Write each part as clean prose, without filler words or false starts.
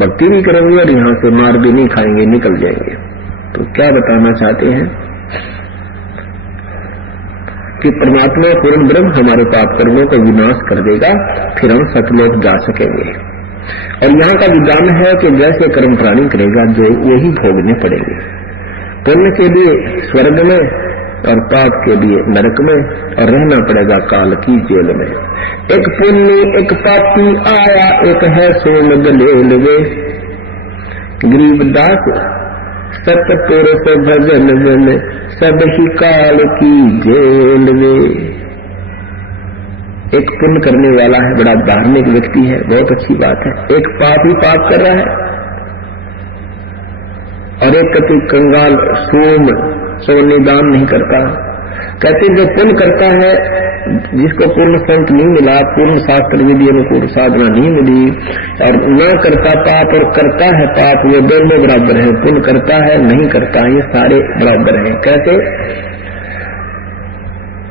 भक्ति भी करेंगे और यहाँ से मार भी नहीं खाएंगे, निकल जाएंगे। तो क्या बताना चाहते हैं कि परमात्मा पूर्ण ब्रह्म हमारे पाप कर्मों को विनाश कर देगा, फिर हम सतलोक जा सकेंगे। और यहाँ का विधान है कि जैसे कर्म प्राणी करेगा जो वही भोगने पड़ेंगे। पुण्य के लिए स्वर्ग में और पाप के लिए नरक में, और रहना पड़ेगा काल की जेल में। एक पुण्य एक पापी आया, एक है सोम दलेल वे, गरीबदास सतपुरुष भजन बन, सब ही काल की जेल वे। एक पुण्य करने वाला है, बड़ा धार्मिक व्यक्ति है, बहुत अच्छी बात है। एक पापी पाप कर रहा है, और एक कति कंगाल सोने दान नहीं करता। कहते जो पुण्य करता है, जिसको पूर्ण संत नहीं मिला, पूर्ण शास्त्र विधि अनुकूल साधना नहीं मिली, और न करता पाप और करता है पाप, वो दोनों बराबर है। पुण्य करता है नहीं करता, ये सारे बराबर हैं। कैसे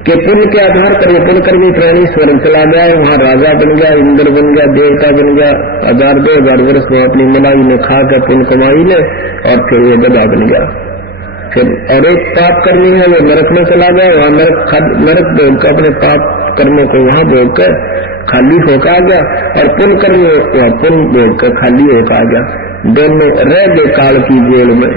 कि पुण्य के आधार पर ये पुण्य कर्मी प्राणी स्वर्ग चला गया, वहां राजा बन गया, इंद्र बन गया, देवता बन गया, 1000-2000 वर्ष में अपनी मलाई में खा कर पुण्य कमाई ले, और फिर वो गधा बन गया। फिर और एक पाप कर्मी है, वो नरक में चला गया, वहां नरक भोग कर अपने पाप कर्मों को वहां भोग कर खाली होकर आ गया, और पुण्य कर्म वहां पुण्य भोग कर खाली होकर आ गया। दोनों रह गए काल की जेल में।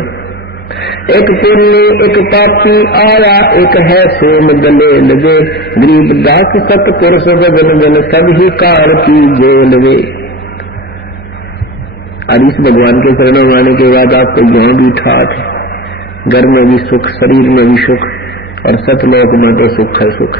एक पुण्य एक पापी आया, एक है सोम दलेल वे, गरीबदास सतपुरुष भजन बन, सब ही काल की जेल वे। और इस भगवान के शरण में आने के बाद आपको यहाँ भी ठाठ है, घर में भी सुख, शरीर में भी सुख, और सतलोक में तो सुख है सुख।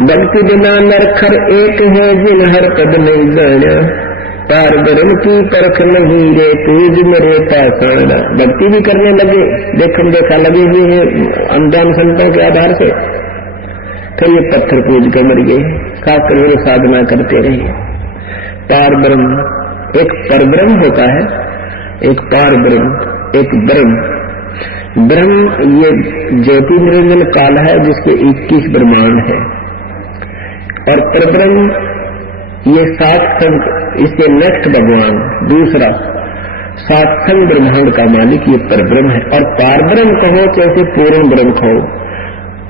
भक्ति बिना नरखर एक है, जिन हर पद नहीं जाना, पार ब्रह्म की परख नहीं रे, पूज मरे पाषाणा। भक्ति भी करने लगे, देखम देखा लगे हुए हैं अनजान संतों के आधार से, फिर ये पत्थर पूज कर मर गए, शास्त्र में साधना करते रहे। पार ब्रह्म, एक पर ब्रह्म होता है, एक पार ब्रह्म, एक ब्रह्म। ब्रह्म ये ज्योति निरंजन काल है, जिसके 21 ब्रह्मांड है, और परब्रह्म ये 7 संग, इससे नेक्स्ट भगवान दूसरा 7 संग ब्रह्मांड का मालिक ये परब्रह्म है। और पारब्रह्म कहो चाहे पूर्ण ब्रह्म कहो,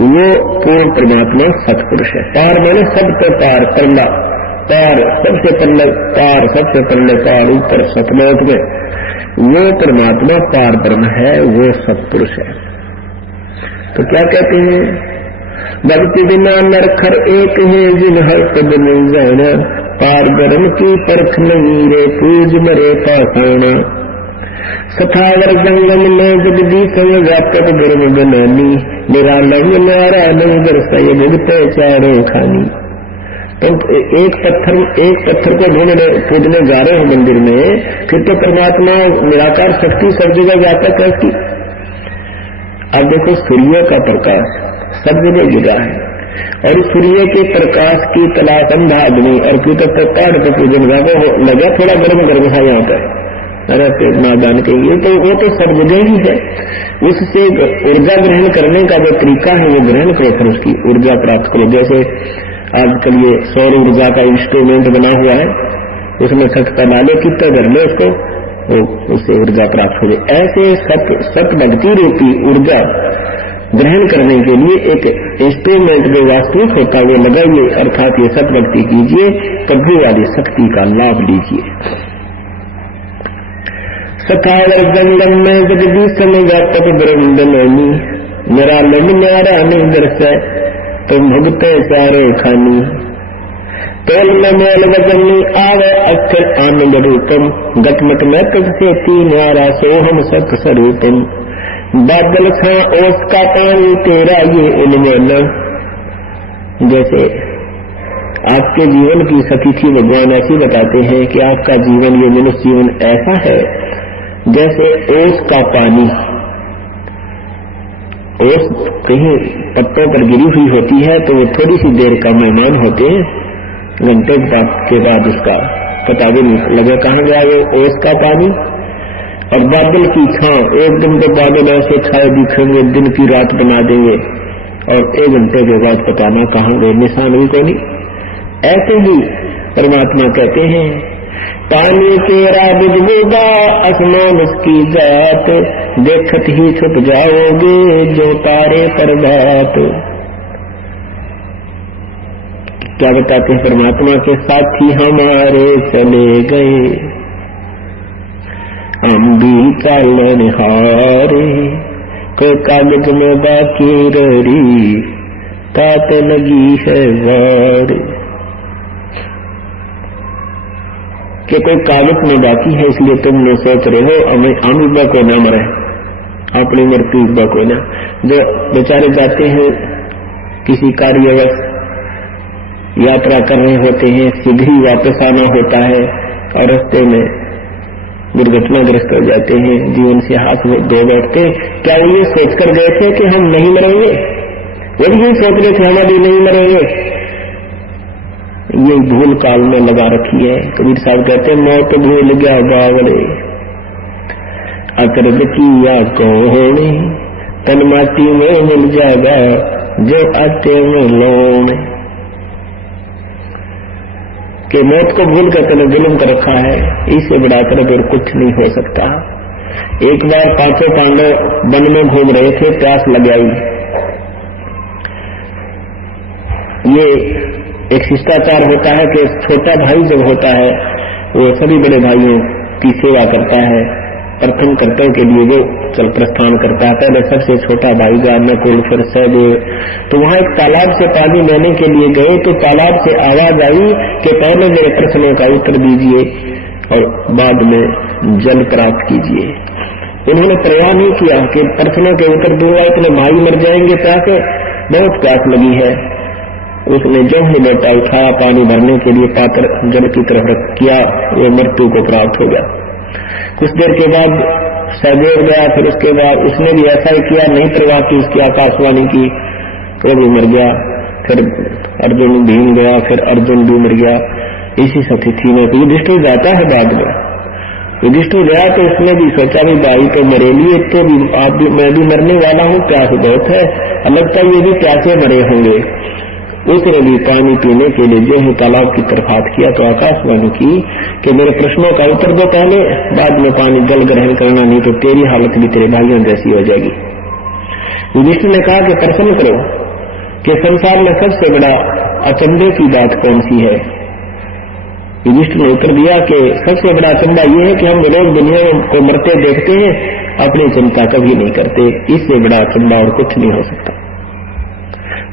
वो पूर्ण परमात्मा सतपुरुष है। पार माने सबसे पार, परला पार, सबसे पल्ले पार, सबसे पल्ले पार, ऊपर सतलोक में वो परमात्मा पार ब्रह्म है, वो सतपुरुष है। तो क्या कहते हैं, भक्ति बिना नरखर एक है, जिन हर पद नहीं जाना, पार ब्रह्म की परख नहीं रे, पूज मरे पाषाणा। सथावर जंगम में जगदीश व्यापक ब्रह्म बनानी, निरालम नारा नहीं दर्शाए भुगते चारों खानी। तो एक पत्थर को ढूंढने पूजने जा रहे हो मंदिर में, फिर तो परमात्मा निराकार शक्ति सब जगह व्यापक है उसकी। अब देखो सूर्य का प्रकाश सब जगह गिरा है, और सूर्य के प्रकाश की तलाश अंधा आदमी, और क्यों तो पहाड़ पर पूजन लगा थोड़ा गर्म सा यहाँ पर, अरे नादान कहिए, तो वो तो सब जगह ही है। उससे ऊर्जा ग्रहण करने का जो तरीका है, वो ग्रहण कर उसकी ऊर्जा प्राप्त करो। जैसे आजकल ये सौर ऊर्जा का इंस्ट्रूमेंट बना हुआ है, उसमें खटका डाले, कितना घर में उसको उससे ऊर्जा प्राप्त हो जाए। ऐसे सत भक्ति रूपी ऊर्जा ग्रहण करने के लिए एक इंस्ट्रूमेंट जो वास्तविक होता है वो लगाइए, अर्थात ये सत भक्ति कीजिए, प्रभु वाली शक्ति का लाभ लीजिए। सथावर जंगम में जगदीश में व्यापक ब्रह्म बननी, निरालम न्यारा नहीं दर्शय, तुम भुगते चारों खानी। तोल में मेल वजनी आवे अक्षर आनंद रूपम, गटमट में तुझसे तीन न्यारा सोहम सत स्वरूपम। बादल छा ओस का पानी तेरा ये उन्मोलन। जैसे आपके जीवन की सतिथि भगवान ऐसी बताते हैं कि आपका जीवन, ये मनुष्य जीवन ऐसा है जैसे ओस का पानी। ओस कहीं पत्तों पर गिरी हुई होती है तो वो थोड़ी सी देर का मेहमान होते हैं, घंटे के बाद उसका पता भी नहीं लगे कहाँ गया वो ओस का पानी। और बादल की छांव, एक दिन तो बादल ऐसे छाए दिखेंगे, दिन की रात बना देंगे, और 1 घंटे के बाद पता ना कहां गए, निशान भी कोई नहीं। ऐसे ही परमात्मा कहते हैं पानी तेरा बुदबुदा आसमान उसकी जात, देखत ही छुप जाओगे जो तारे पर बात। क्या बताते हैं परमात्मा के साथी हमारे चले गए, हम भी चालन हारे, कोई कागज में बाकी रही तात लगी है वार। कि कोई कागज में बाकी है इसलिए तुम न सोच रहे हो हम इब्बा को ना मरे, अपनी मृत्यु इब्बा को ना। जो बेचारे जाते हैं किसी कार्यवश यात्रा कर रहे होते हैं, शीघ्र ही वापस आना होता है और रास्ते में दुर्घटनाग्रस्त हो जाते हैं, जीवन से हाथ धो बैठते। क्या वो ये सोचकर गए थे कि हम नहीं मरेंगे? वो भी यही सोच रहे थे हम अभी नहीं मरेंगे। ये भूल काल में लगा रखी है। कबीर साहब कहते हैं मौत भूल गया बावड़े, अकरब किया कौन, तन माटी में मिल जाएगा जो आटे में लौन। कि मौत को भूल कर तने जुल्म कर रखा है, इससे बढ़ाकर और कुछ नहीं हो सकता। एक बार 5 पांडव वन में घूम रहे थे, प्यास लग आई। ये एक शिष्टाचार होता है कि छोटा भाई जब होता है वो सभी बड़े भाइयों की सेवा करता है। प्रथम कर्तव्य के लिए जो चल प्रस्थान करता है, पहले सबसे छोटा भाई नकुल, फिर सहदेव। तो वहां एक तालाब से पानी लेने के लिए गए तो तालाब से आवाज आई कि पहले मेरे प्रश्नों का उत्तर दीजिए और बाद में जल प्राप्त कीजिए। उन्होंने परवाह नहीं किया कि प्रश्नों के उत्तर दूंगा इतने भाई मर जाएंगे, प्यासे बहुत प्यास लगी है। उसने जो ही लोटा उठाया पानी भरने के लिए पात्र जल की तरफ रख किया, वो मृत्यु को प्राप्त हो गया। कुछ देर के बाद सहदेव गया, फिर उसके बाद उसने भी ऐसा ही किया, नहीं परवाह की उसकी आकाशवाणी की, वो भी मर गया। फिर अर्जुन भीम गया, फिर अर्जुन भी मर गया। इसी स्थिति में युधिष्ठिर जाता है बाद में। युधिष्ठिर गया तो उसने भी सोचा भी भाई तो मरे लिए, तो भी आप भी मैं भी मरने वाला हूँ, प्यास बहुत है, लगता है ये भी प्यासे मरे होंगे। उसने भी पानी पीने के लिए जो ही तालाब की तरफ हाथ किया तो आकाशवाणी की कि मेरे प्रश्नों का उत्तर दो पहले, बाद में पानी जल ग्रहण करना, नहीं तो तेरी हालत भी तेरे भाइयों जैसी हो जाएगी। युधिष्ठिर ने कहा कि प्रश्न करो कि संसार में सबसे बड़ा अचंभे की बात कौन सी है। युधिष्ठिर ने उत्तर दिया कि सबसे बड़ा अचंभा ये है कि हम रोज दुनिया को मरते देखते हैं, अपनी चिंता कभी नहीं करते, इससे बड़ा अचंभा और कुछ नहीं हो सकता।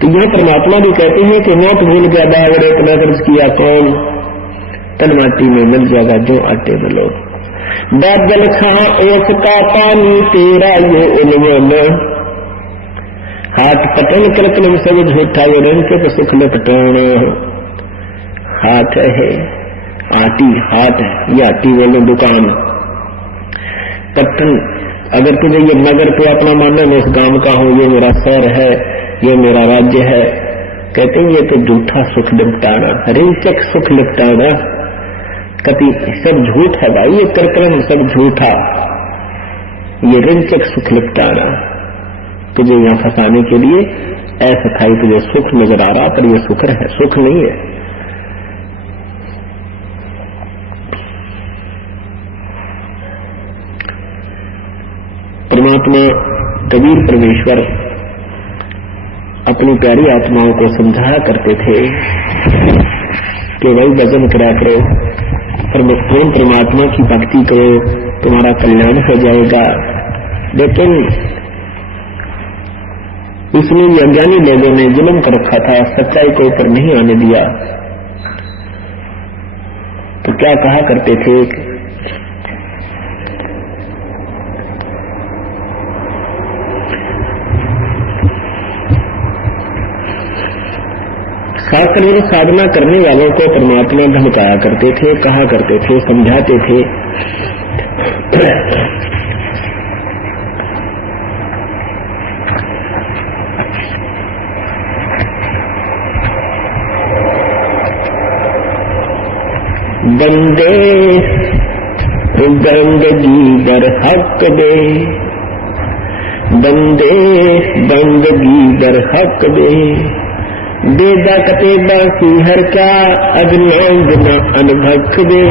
तो यह परमात्मा भी कहते हैं कि मौत भूल गया बावड़े, इतना कर्ज किया कौन, तन माटी में मिल जाएगा जो आटे में लो। बादल खा ओस का पानी तेरा ये उन्वन, हाथ पटन कृत्रिम सब झूठा ये रंग के सुख लपटान। हाथ है आटी, हाथ है ये आटी बोलो दुकान। पटन अगर तुझे ये नगर तो अपना मानना मैं इस गांव का हूं, ये मेरा शहर है, ये मेरा राज्य है, कहते हैं ये तो झूठा सुख लिपटाना, रिंचक सुख लिपटाना, कभी सब झूठ है भाई, ये कर्म सब झूठा, ये रिंचक सुख लिपटाना। तुझे यहां फंसाने के लिए ऐसा था, तुझे सुख नजर आ रहा पर ये सुख है, सुख नहीं है। परमात्मा कबीर परमेश्वर अपनी प्यारी आत्माओं को समझाया करते थे कि भाई भजन करा करो, प्रेम परमात्मा की भक्ति करो, तुम्हारा कल्याण हो जाएगा। लेकिन इसमें ये अज्ञानी लोगों ने जुल्म कर रखा था, सच्चाई को ऊपर नहीं आने दिया। तो क्या कहा करते थे, शास्त्र में साधना करने वालों को परमात्मा धमकाया करते थे, कहा करते थे, समझाते थे। बंदे बंदगी दर हक दे, बंदे बंदगी बर हक दे, बेदा कतेदा सी हर क्या अजनाम बिना अनभख दे।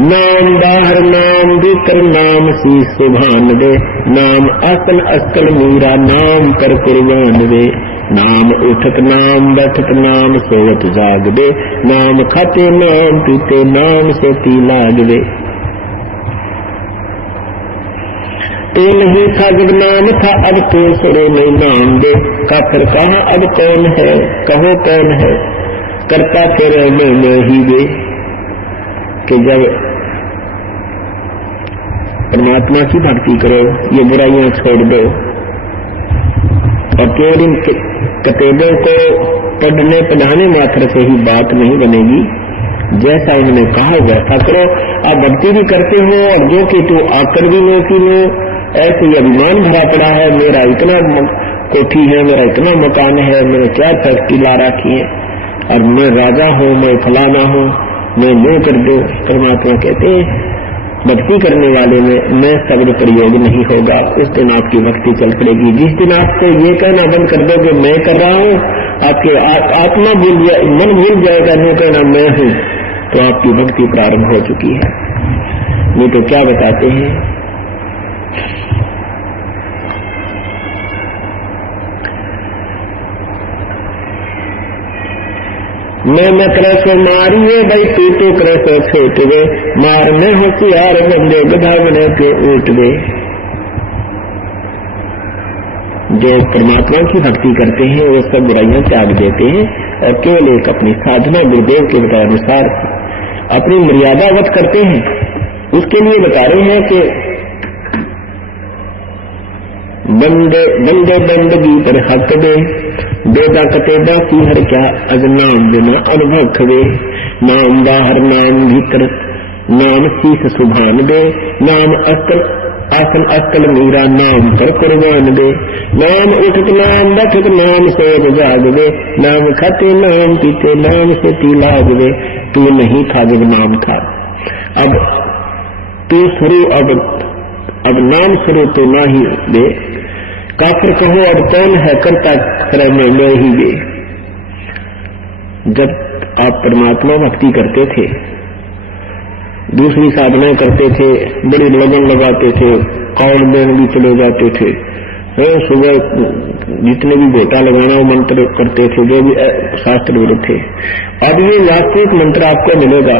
नाम बाहर नाम भीतर नाम सी सुभान दे, नाम असल असल मीरा नाम कर कुर्बान दे। नाम उठत नाम बैठत नाम सोवत जाग दे, नाम खाते नाम पीते नाम सोती लाग दे। तू नहीं था जब नाम था अब तू सुरे नहीं नाम दे, काफिर कहा अब कौन है कहो कौन है, करता फिर मैं ही दे। कि जब परमात्मा की भक्ति करो, ये बुराइयां छोड़ दो और केवल इन कतेबों को पढ़ने पढ़ाने मात्र से ही बात नहीं बनेगी, जैसा उन्होंने कहा वैसा करो। आप भक्ति भी करते हो और जो कि तू आकर भी लो कि लो, ऐसे ही अभिमान भरा पड़ा है, मेरा इतना कोठी है, मेरा इतना मकान है, मैंने क्या फैक्ट्री ला रखी है और मैं राजा हूँ, मैं फलाना हूँ, मैं यूं कर दो। परमात्मा कहते भक्ति करने वाले में मैं शब्द प्रयोग नहीं होगा, उस दिन आपकी भक्ति चल पड़ेगी। जिस दिन आपको ये कहना बंद कर दोगे मैं कर रहा हूँ, आपके आत्मा भूल जाए, मन भूल जाएगा, नो कहना मैं हूँ, तो आपकी भक्ति प्रारंभ हो चुकी है। नहीं तो क्या बताते हैं, मैं करे सो मारिए भाई तू तो करे सो छोट वे, मार में होशियार बंदे गधा बने के ऊट वे। जो परमात्मा की भक्ति करते हैं वो सब बुराइयां त्याग देते हैं और केवल एक अपनी साधना गुरुदेव के बताए अनुसार अपनी मर्यादावत करते हैं। उसके लिए बता रहे हैं कि बंदे बंदे बंदगी पर हक दे, बेदा कतेदा की हर क्या अजनाम बिना अनुभव खवे। नाम बाहर नाम भीतर नाम शीस सुभान दे, नाम अकल आसन अकल मीरा नाम पर कुर्बान दे। नाम उठत नाम बैठत नाम सोच जाग दे, नाम खाते नाम पीते नाम से लाग दे। तू नहीं था जब नाम था, अब तू शुरू अब नाम शुरू तो ना ही दे। काफिर कहो अब कौन है करता करे मैं ही दे। जब आप परमात्मा भक्ति करते थे, दूसरी साधनाएं करते थे, बड़ी लगन लगाते थे, कौन देन भी चले जाते थे, सुबह जितने भी गोटा लगाना वो मंत्र करते थे, जो भी शास्त्र विरुद्ध थे। अब ये वास्तविक मंत्र आपको मिलेगा।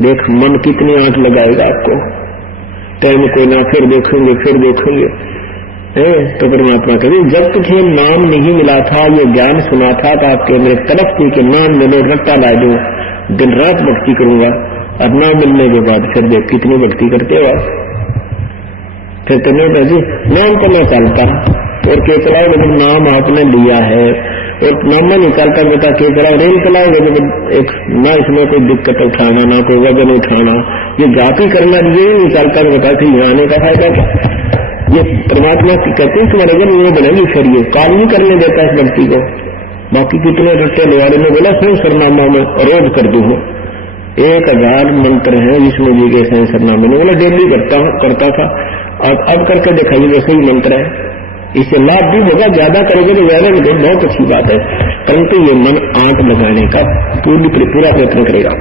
देख मन कितनी आंख लगाएगा आपको, टाइम कोई ना, फिर देखेंगे तो परमात्मा कभी जब तुझे नाम नहीं मिला था, ये ज्ञान सुना था तो आपके मेरे तरफ थी कि नाम मिलो रट्टा ला दो, दिन रात भक्ति करूंगा, और नाम मिलने के बाद फिर देख कितनी भक्ति करते हो। फिर तो नहीं जी नाम तो मैं चलता और के चलाओगे जब नाम आपने लिया है, और नाम नहीं चलता बेटा के चलाओ, रेल चलाओगे जब एक ना इसमें कोई दिक्कत उठाना ना कोई वजन उठाना, ये जाति करना ये नहीं चलता बेटा, फिर आने का फायदा क्या। ये परमात्मा की कहते हैं तुम्हारे घर ये बनेगी, फिर ये काम नहीं करने देता इस भक्ति को। बाकी कितने रट्टे लवाड़े ने बोला स्वयं सरनामा में रोज कर दू 1000 मंत्र हैं विष्णु जी के स्वयं सरनामे में, बोला डेली करता था। अब करके दिखाइए वैसे ही मंत्र है, इससे लाभ भी होगा, ज्यादा करोगे तो ज्यादा भी बहुत अच्छी बात है, परंतु ये मन आंट लगाने का पूरा प्रयत्न करेगा।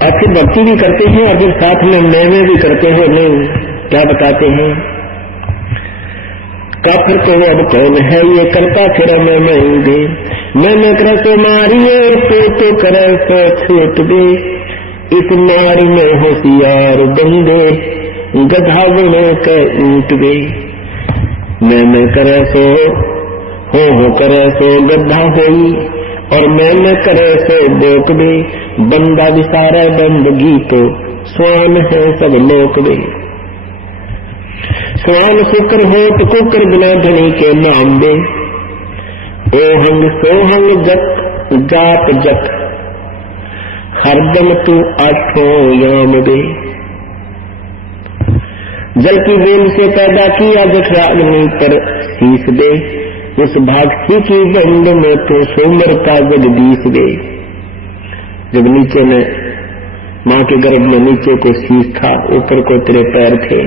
और फिर भक्ति भी करते हैं और फिर साथ में मैं भी करते हैं। नहीं क्या बताते हैं, काफिर को अब कौन है ये करता फिर मैं दे। मैं करे सो मारिए तो करे सो छूट दे, इस मारी में होशियार बंदे गधा बने के ऊट दे। मैं करे सो हो करे सो गधा होई, और मैं करे सो बोक दे। बंदा विसारा बंदगी तो स्वान है सब लोक दे। स्वान शुक्र हो तो कुकर बिना धनी के नाम दे। ओहंग सोहंग जत जात जत, हरदम तू आठों याम दे। जल की बूंद से पैदा किया जठराग्नि पर शीश दे। उस भागसी की बंद में तो सोमरता जगदीश गए। जब नीचे में मां के गर्भ में नीचे को शीश था, ऊपर को तेरे पैर थे,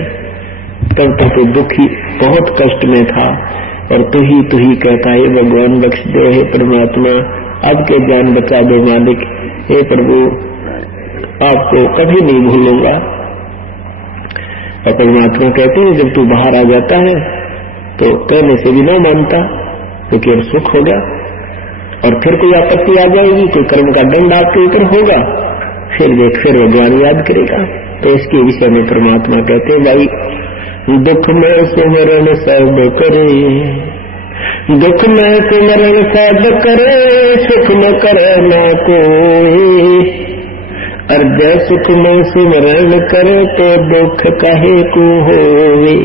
तब तक तो दुखी बहुत कष्ट में था। और तू ही कहता है भगवान बख्श दो, हे परमात्मा अब के जान बचा दो मालिक, हे प्रभु आपको कभी नहीं भूलूंगा। और परमात्मा कहते हैं जब तू बाहर आ जाता है तो कहने से भी न मानता, क्योंकि अब सुख हो गया और फिर कोई आपत्ति आ जाएगी, कोई कर्म का दंड आपके ऊपर होगा, फिर देख फिर भगवान याद करेगा। तो इसके विषय में परमात्मा कहते हैं भाई दुख में सुमरण सब करे, दुख में सुमरण सब करे, सुख में करे ना कोई। और जय सुख में सुमरण करे तो दुख काहे को होवे।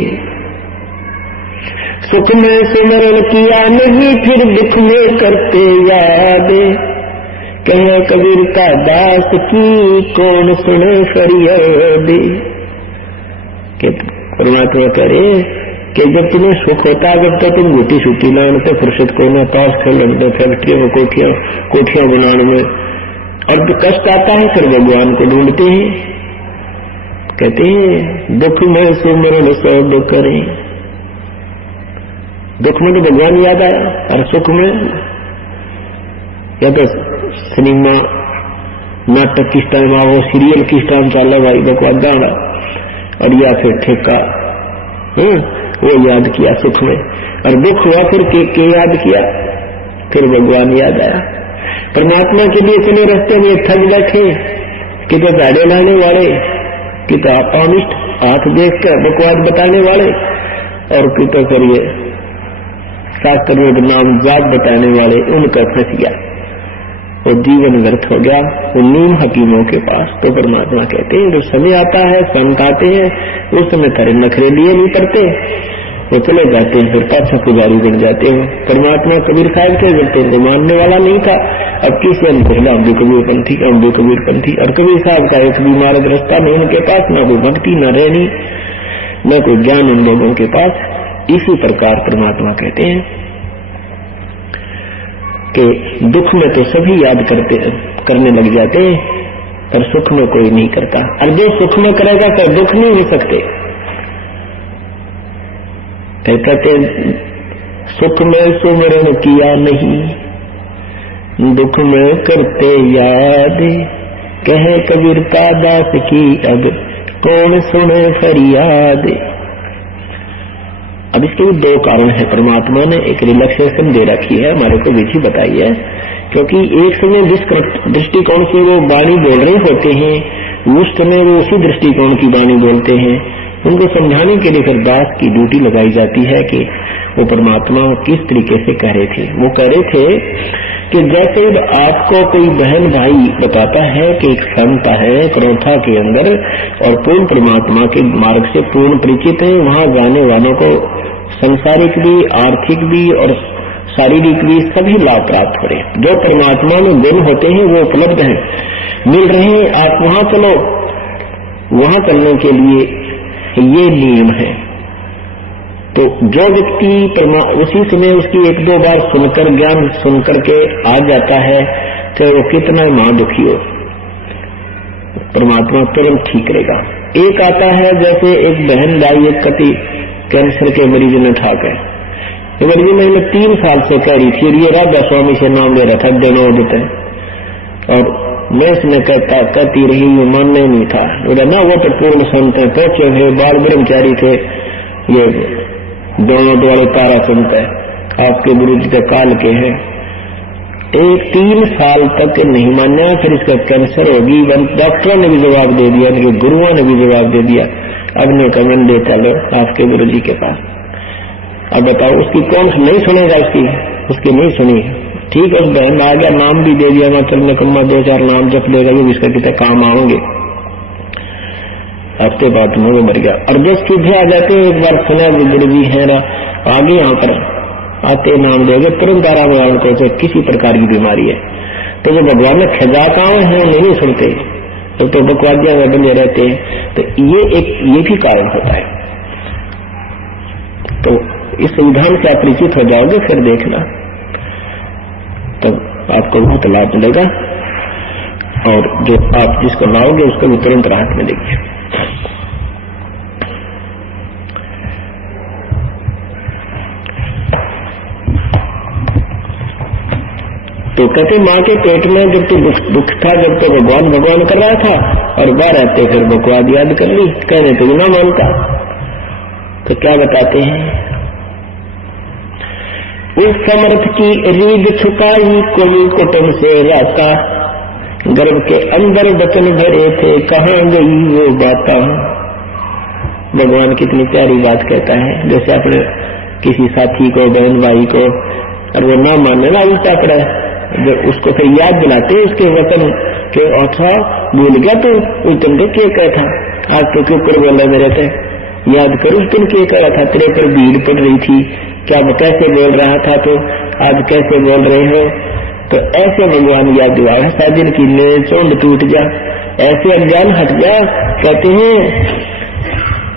सुख में सुमरण किया नहीं फिर दुख में करते याद, कहे कबीर का दास की कौन सुने फरियाद। परमात्मा करे कि जब तुम्हें सुख होता है जब तक तुम गुटी छुट्टी लानते, फुर्सत को ना पास खेलते, फैक्ट्रियों में कोठियां बनाने में, और जो कष्ट आता है फिर भगवान को ढूंढते हैं। कहते हैं दुख में सुमरण सब करें, दुख में तो भगवान याद आया, और सुख में या तो सिनेमा नाटक किस टाइम आओ, सीरियल किस टाइम चला भाई बकवास गाना, और या फिर ठेका वो याद किया सुख में, और दुख हुआ फिर के याद किया, फिर भगवान याद आया। परमात्मा के लिए इतने रास्ते में थक बैठे कि तो गाड़े लाने वाले, कि तो अनिष्ट हाथ देख कर बकवास बताने वाले, और कि तो करिए शास्त्र में नाम जात बताने वाले, उनका फंस गया, वो जीवन व्यर्थ हो गया, वो नीम हकीमों के पास। तो परमात्मा कहते हैं जो समय आता है संत आते हैं, उस समय तारे नखरे लिए नहीं पड़ते, वो चले जाते हैं, फिर पाछा पुजारी बन जाते हैं। परमात्मा कबीर साहब थे जब तो उनको मानने वाला नहीं था, अब किसी ने पहला अब्दुल कबीर पंथी, और कबीर साहब का एक भी मार्ग रास्ता नहीं उनके पास, न कोई भक्ति न रहनी न कोई ज्ञान उन लोगों के पास। इसी प्रकार परमात्मा कहते हैं कि दुख में तो सभी याद करने लग जाते हैं, पर सुख में कोई नहीं करता, और जो सुख में करेगा तो दुख नहीं हो सकते। कहते सुख में सुमरण किया नहीं, दुख में करते याद, कहे कबीर का दास की अब कौन सुने फरियाद। अब इसके भी दो कारण है, परमात्मा ने एक रिलैक्सेशन दे रखी है, हमारे को विधि बताई है, क्योंकि एक समय जिस दृष्टिकोण से वो वाणी बोल रहे होते हैं, उस समय वो उसी दृष्टिकोण की वाणी बोलते हैं। उनको समझाने के लिए फिर दास की ड्यूटी लगाई जाती है कि वो परमात्मा किस तरीके से कह रहे थे। वो कह रहे थे कि जैसे आपको कोई बहन भाई बताता है कि एक संत है क्रोथा के अंदर और पूर्ण परमात्मा के मार्ग से पूर्ण परिचित है, वहां जाने वालों को संसारिक भी, आर्थिक भी और शारीरिक भी सभी लाभ प्राप्त हो रहे। जो परमात्मा में गुण होते हैं वो उपलब्ध हैं, मिल रहे हैं, आप वहां चलो। वहां चलने के लिए ये नियम है। तो जो व्यक्ति उसी समय उसकी एक दो बार सुनकर ज्ञान सुनकर के आ जाता है, तो वो कितना महादुखी हो, परमात्मा तुरंत ठीक करेगा। एक आता है जैसे एक बहन भाई एक कति कैंसर के मरीज ने ठाक है, ये मरीज मैंने 3 साल से कह रही थी, और ये राधा स्वामी से नाम ले रहा था जनोदित, और मैं इसमें कहती रही, वो मानना ही नहीं था। बोला ना वो तो पूर्ण संत है, पहुंचे हुए बाल ब्रह्मचारी थे, ये दोनों वाले तारा संत है, आपके गुरु जी के काल के हैं। 3 साल तक नहीं माना, फिर इसका कैंसर होगी, डॉक्टरों ने भी जवाब दे दिया, इनके गुरुओं ने भी जवाब दे दिया, अब ने कमेंट दे चलो आपके गुरु जी के पास। अब बताओ उसकी कौन नहीं सुनेगा, उसकी नहीं सुनी। ठीक है, उस बहन आ गया, नाम भी दे दिया, मैं चल निकम्मा 2-4 नाम जप लेगा, ये इसका कितने काम आएंगे। हफ्ते बाद में वो मर गया। और जो सीधे आ जाते हैं, एक बार सुना गुरु जी है ना आगे यहाँ पर आते नाम देगा, तुरंत आराम आराम को किसी प्रकार की बीमारी है। तो जो भगवान ने खजाकाओं हैं नहीं सुनते, तो बकवादियां में बने रहते हैं। तो ये भी कारण होता है। तो इस विधान से आप परिचित हो जाओगे, फिर देखना तब आपको बहुत लाभ मिलेगा और जो आप जिसको लाओगे उसको भी तुरंत राहत मिलेगी। तो कहते माँ के पेट में जब तो दुख था, जब तो भगवान भगवान कर रहा था और बाहर आते फिर बकवाद याद कर ली, कहने तो ना मानता। तो क्या बताते हैं, उस समर्थ की रीढ़ छुपाई कोई कुटुंब से राता, गर्भ के अंदर बचन भरे थे कहाँ गई वो बाता। भगवान कितनी प्यारी बात कहता है, जैसे अपने किसी साथी को, बहन भाई को, और वो ना माने ना उल्टा पड़ा, जब उसको फिर याद दिलाते उसके वचन के, अच्छा भूल गया तो उस दिन के क्या था, आज तो क्यों कर बोला मेरे थे, याद कर उस दिन क्या करा था, तेरे पर भीड़ पड़ रही थी, क्या कैसे बोल रहा था, तो आज कैसे बोल रहे हो। तो ऐसे भगवान याद दिलाया, साजिन की चोंड टूट जा, ऐसे अज्ञान हट जा। कहते हैं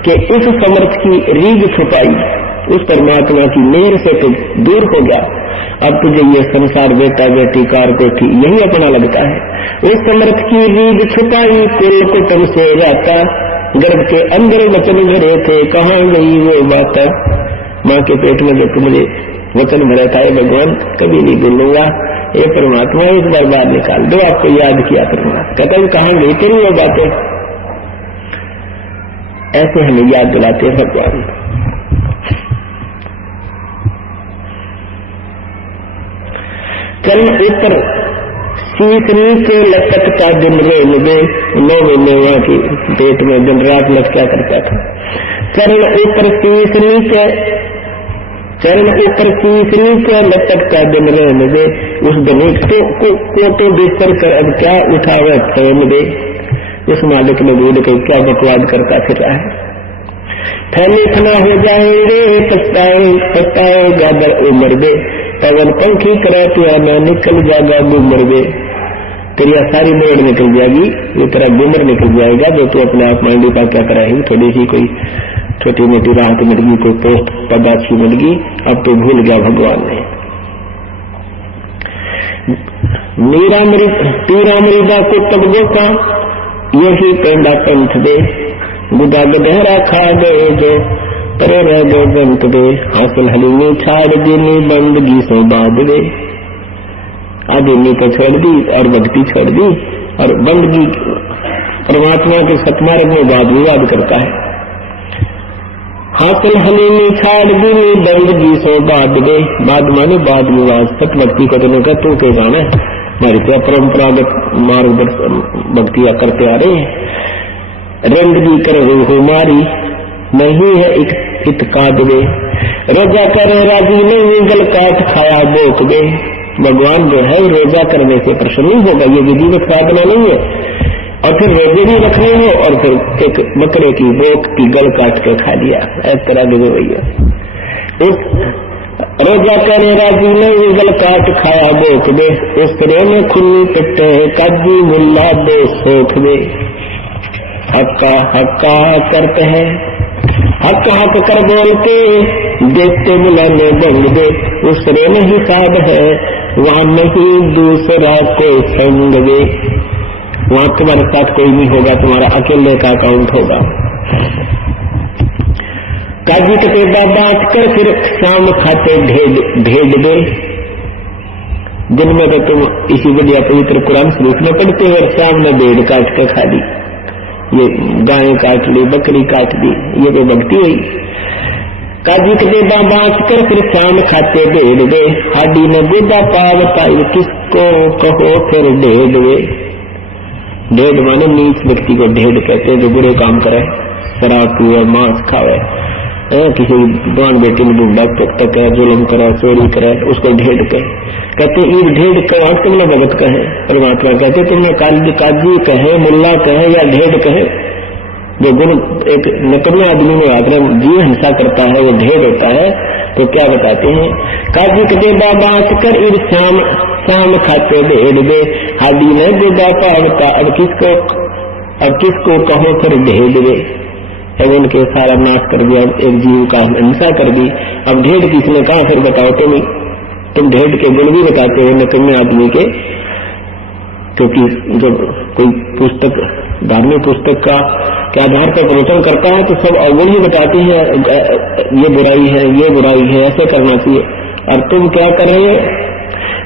कि उस समर्थ की रीढ़ छुपाई, उस परमात्मा की मेहर से तो दूर हो गया, अब तुझे ये संसार बेटा बेटी कार कोठी यही अपना लगता है। उस समर्थ की रीढ़ छुपाई कुल कुटुंब से जाता, गर्भ के अंदर वचन भरे थे कहाँ गई वो बात। माँ के पेट में जो तुमने वचन भरा था, ये भगवान कभी नहीं भूलूंगा, ये परमात्मा एक बार बाहर निकाल दो, आपको याद किया परमात्मा। कहता है कहाँ गई तेरी वो बातें, ऐसे हमें याद दिलाते हैं भगवान। चल ऊपर शीश नीचे लटकता दिन रेल दे, 9 महीने वहां की पेट में दिन रात लटका करता था। चरण ऊपर शीश नीचे, चरण ऊपर शीश नीचे लटकता दिन रेल दे, उस धनिक को तो बिस्तर कर अब क्या उठावे फैल दे। उस मालिक ने बूढ़ के क्या बकवाद करता फिर रहा है, फैले फना हो जाएंगे पछताएगा दर उम्र दे, पवन पंखी करा पियाना निकल जाएगा गुमर दे। तेरी सारी मोड़ निकल जाएगी, ये तेरा गुमर निकल जाएगा, जो तू अपने आप मांडी का क्या कराएगी। थोड़ी सी कोई छोटी मोटी राहत मिल गई, कोई पोस्ट पद अच्छी मिल गई, अब तो भूल गया भगवान ने। तीरा मृदा को तब गोसा यही पेंडा पंथ दे, गुदा गहरा खा गए जो परे रह गए गंत दे, हासिल हलीनी छाड़ देनी बंदगी सो बाध दे। आदमी को छोड़ दी और भक्ति छोड़ दी, और बंदगी परमात्मा के सतमार्ग में वाद विवाद करता है। हासिल हलीनी छाड़ देनी बंदगी सो बाध दे, बाद माने वाद विवाद। सत भक्ति को तो कहते तू के जाना है, हमारी क्या परंपरागत मार्गदर्शन भक्तियां करते आ रहे हैं। रंडगी कर हो मारी नहीं है इत काट दे, रोजा करे राजी नहीं गल काट खाया बोक दे। भगवान जो है रोजा करने से प्रसन्न होगा, ये विधिवत साधना नहीं है। और फिर रोजे भी रखने हो और फिर एक बकरे की बोक की गल काट के खा लिया, इस तरह के भैया। उस रोजा करे राजी नहीं गल काट खाया बोक दे, उस तरह में खुली पिट्टे काजी मुल्ला दो सोख दे। हक्का करते हैं, हक हक कर बोलते देखते बुलाने बंग दे, उस रे में हिसाब है वहां नहीं दूसरा कोई संग दे। वहां तुम्हारे साथ कोई नहीं होगा, तुम्हारा अकेले का अकाउंट होगा। काजी कटेदा बांट कर फिर शाम खाते ढेड दे। दिन में तो तुम इसी बढ़िया पवित्र कुरान शरीफ में पढ़ते हो और शाम में भेड़ काट के खा ली, ये गाय काट ली, बकरी काट दी, ये तो भक्ति हुई। काजी के बांट कर फिर शाम खाते भेड़ दे, हाडी ने गुदा पावता किसको कहो फिर ढेड वे। ढेड माने नीच व्यक्ति को ढेड कहते हैं, जो बुरे काम करे, शराब पिए, मांस खावे, किसी बाण बेटी में ढूंढा तक है, जुल्म करे, चोरी करे, उसको ढेड कहते। ईद ढेड कहा तुमने भगत कहे, परमात्मा कहते तुमने काजी कहे, मुल्ला कहे या ढेड कहे। जो गुण एक नकम्मे आदमी में आकर जीव हिंसा करता है वो ढेड होता है। तो क्या बताते हैं, काजी कदे बात कर ईद शाम खाते ढेड दे, हाडी ने गुदा पावता अब किसको कहो फिर ढेड दे। अब उनके सारा नाश कर दिया, एक जीव का हिंसा कर दी। अब ढेड किसने कहा, फिर बताओ तुम ढेड के गुण भी बताते हो नकम्य आदमी के, क्योंकि जब कोई पुस्तक धार्मिक पुस्तक का के आधार पर प्रवचन करता है तो सब अवगुण ही बताते हैं, ये बुराई है, ये बुराई है, ऐसे करना चाहिए। और तुम क्या कर रहे हो,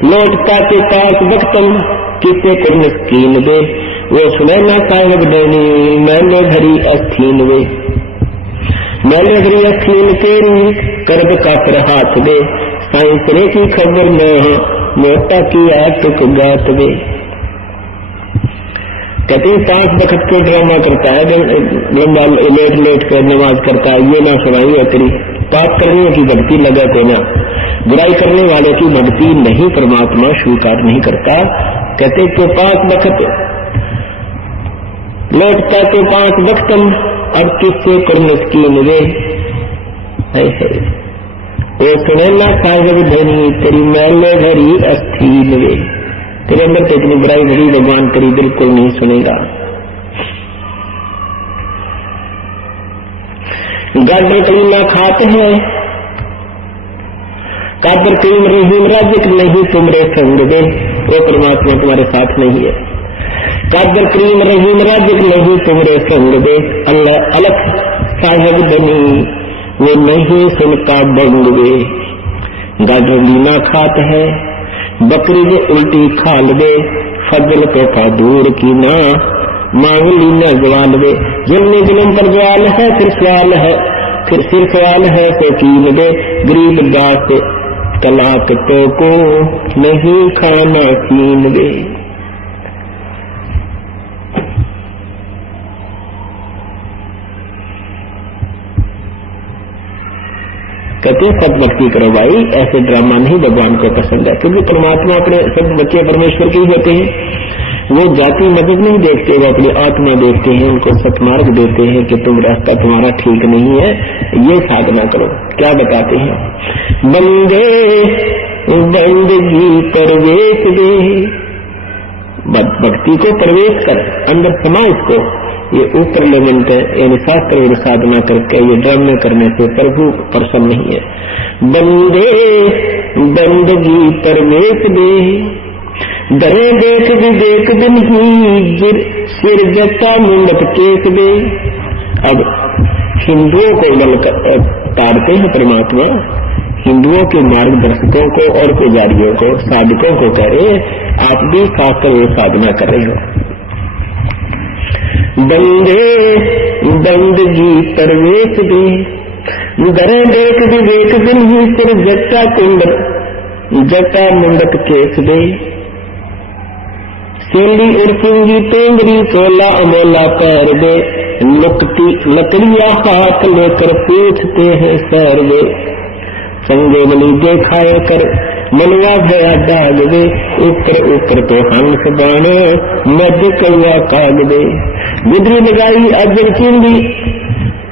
लौटता के पास बख्तम किसे को मिस्कीन दे, वो सुने ना साहिब डैनी मैंने भरी अस्थीन वे, मैंने भरी अस्थीन तेरी कर्द का फिर हाथ दे, साइंसरे की खबर न हो मोटा की आटुक गात दे। कहते हैं 5 वक्त के ड्रामा करता है, लंबा लेट लेट कर नमाज करता है, ये ना सुनाई है तेरी पाप करने की भक्ति लगा तो ना, बुराई करने वाले की भक्ति नहीं परमात्मा स्वीकार नहीं करता। कहते तो 5 वक्त लौटता तो 5 वक्तम अब किससे कर मिस्कीन वे, वो सुने ना साहिब धनी तेरी मैले भरी अस्थीन वे, तेरे अंदर तो इतनी बुराई भरी भगवान तेरी बिल्कुल नहीं सुनेगा। गाजर कलीमा खाते हैं कादर करीम रहीम राजिक नहीं तुमरे संग दे, वो परमात्मा तुम्हारे साथ नहीं है। कादर करीम रहीम राजिक नहीं तुमरे संग दे, अल्लाह अलग साहिब धनी वो नहीं सुनता बंग दे। गाजर लीना खात है बकरी के उल्टी खाल दे, फजल तो का दूर की ना मांग लीना जवाल दे। जुल्म जुल्म पर जवाल है फिर सवाल है, फिर सिर सवाल है तो कीन दे। गरीब दास तलाक तो को नहीं खाना कीन दे। कहते सब भक्ति करो भाई, ऐसे ड्रामा नहीं भगवान को पसंद है, क्योंकि परमात्मा अपने सब बच्चे परमेश्वर के ही होते हैं। वो जाति मदद नहीं देखते, वो अपनी आत्मा देखते हैं, उनको सतमार्ग देते हैं कि तुम रास्ता तुम्हारा ठीक नहीं है, ये साधना करो। क्या बताते हैं, बंदे बंदगी प्रवेश दे, भक्ति को प्रवेश कर, अंदर समा इसको। ये ऊपर लेवंट है, यानी शास्त्र और साधना करके ये ड्रामे करने से प्रभु प्रसन्न नहीं है। बंदे बंदगी प्रवेश दे, डरे देख विवेक दिन ही सिर जटा मुंडक केस दे। अब हिंदुओं को ताड़ते हैं परमात्मा, हिंदुओं के मार्गदर्शकों को और पुजारियों को साधकों को कह रहे आप भी शास्त्र और साधना कर रहे हो। बंदे बंदगी प्रवेश दे, डरे देख विवेक दिन ही सिर जटा जटा मुंडक केस दे। सेली उड़ती टेंगरी तोला अमोला पैर दे, लुकती लकड़िया हाथ लेकर पूछते हैं सैर दे। संगे बली देखाए कर मनवा भया डाग दे, ऊपर ऊपर तो हंस बाणे मध्य कौआ काग दे। गुदरी लगाई अर्जन चिंदी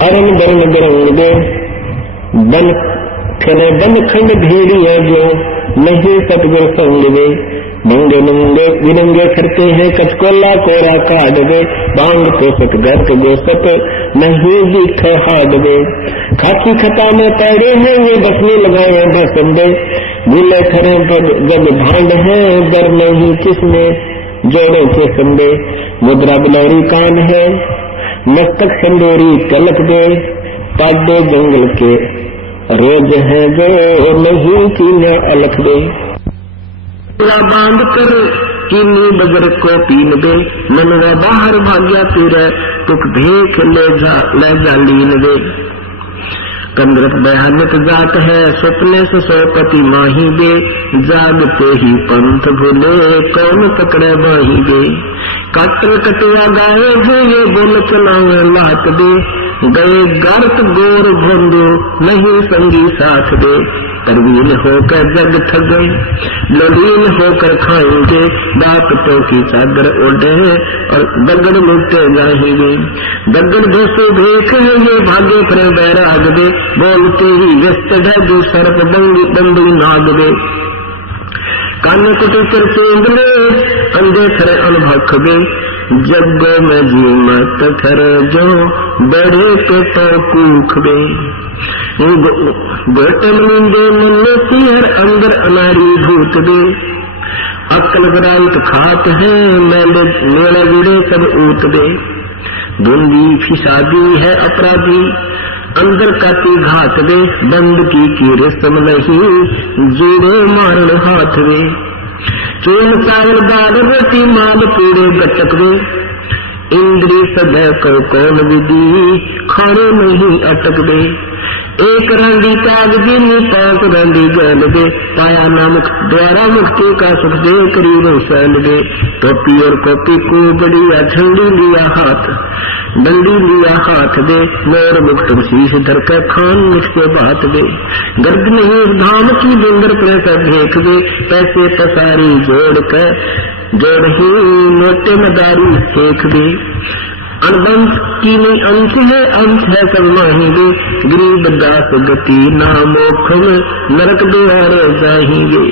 अरन बरन बरंग दे, बन खने बन खंड भेड़िया जो नहीं सतगुर संग दे। नंगे नंगे विनंगे करते हैं कचकोला कोरा काट दे, बांग पोसत गर्क गोसत नहीं दिख हाड दे। खाकी खता में पैड़े हैं ये बसने लगाए भसम दे, भूले खरे जब भांड है दर नहीं किसने जोड़े के संदे। मुद्रा बिलौरी कान है मस्तक संदोरी तलक दे, पाडे जंगल के रोज है जो नहीं कीना अलख दे। बांध कर कीनी बजर को पीन दे, मनवा बाहर भाग्या तेरा तुक देख ले जा लीन दे। कंदरत भयानक जात है सपने से सौपति माही दे, जागते ही पंथ भूले कौन पकड़े बाही दे। काटल कटिया गाये है ये बोल चलावे लात दे, गए गर्त गोर भंडो नहीं संगी साथ दे। तरवीन होकर जग ठगे ललीन होकर खाएंगे, बापटों की चादर ओढ़े और दगड़ लुटे जाएंगे। दगड़ दोषो देख ये भागे पर बैराग दे, बोलते ही व्यस्त ढू सर्प बंदी नाग दे। कान कुटी कर चेंदले अंधे खरे अनुभख दे, जग में जी मत खरे जो बड़े के तो कूख बे गोटम नींदे मन सिहर अंदर अनारी भूत बे अक्ल गराइत खात है मेले गिरे सब ऊत दे धुंधी फिसादी है अपराधी अंदर काटी घात दे बंद की रस्म नहीं जोड़े मारण हाथ दे चोल चावल दाल रोटी माल पूरे गटक दे इंद्री सदै को कौन विधि खाने नहीं अटक दे एक रंडी त्याग दिन पांच रंडी गल दे पाया नामक द्वारा मुक्ति का सुख दे करीब सल दे टोपी और कॉपी को बढ़िया झंडी लिया हाथ डंडी लिया हाथ दे मोर मुक्त शीश धर कर खान लिख के बात दे गर्द नहीं धाम की बिंदर प्रेस देख दे पैसे पसारी जोड़ ही मोटे मदारी फेंक दे अनबंत की नहीं अंत है सब माहेंगे गरीब दास गति नामोख नरक द्वारे जाएंगे।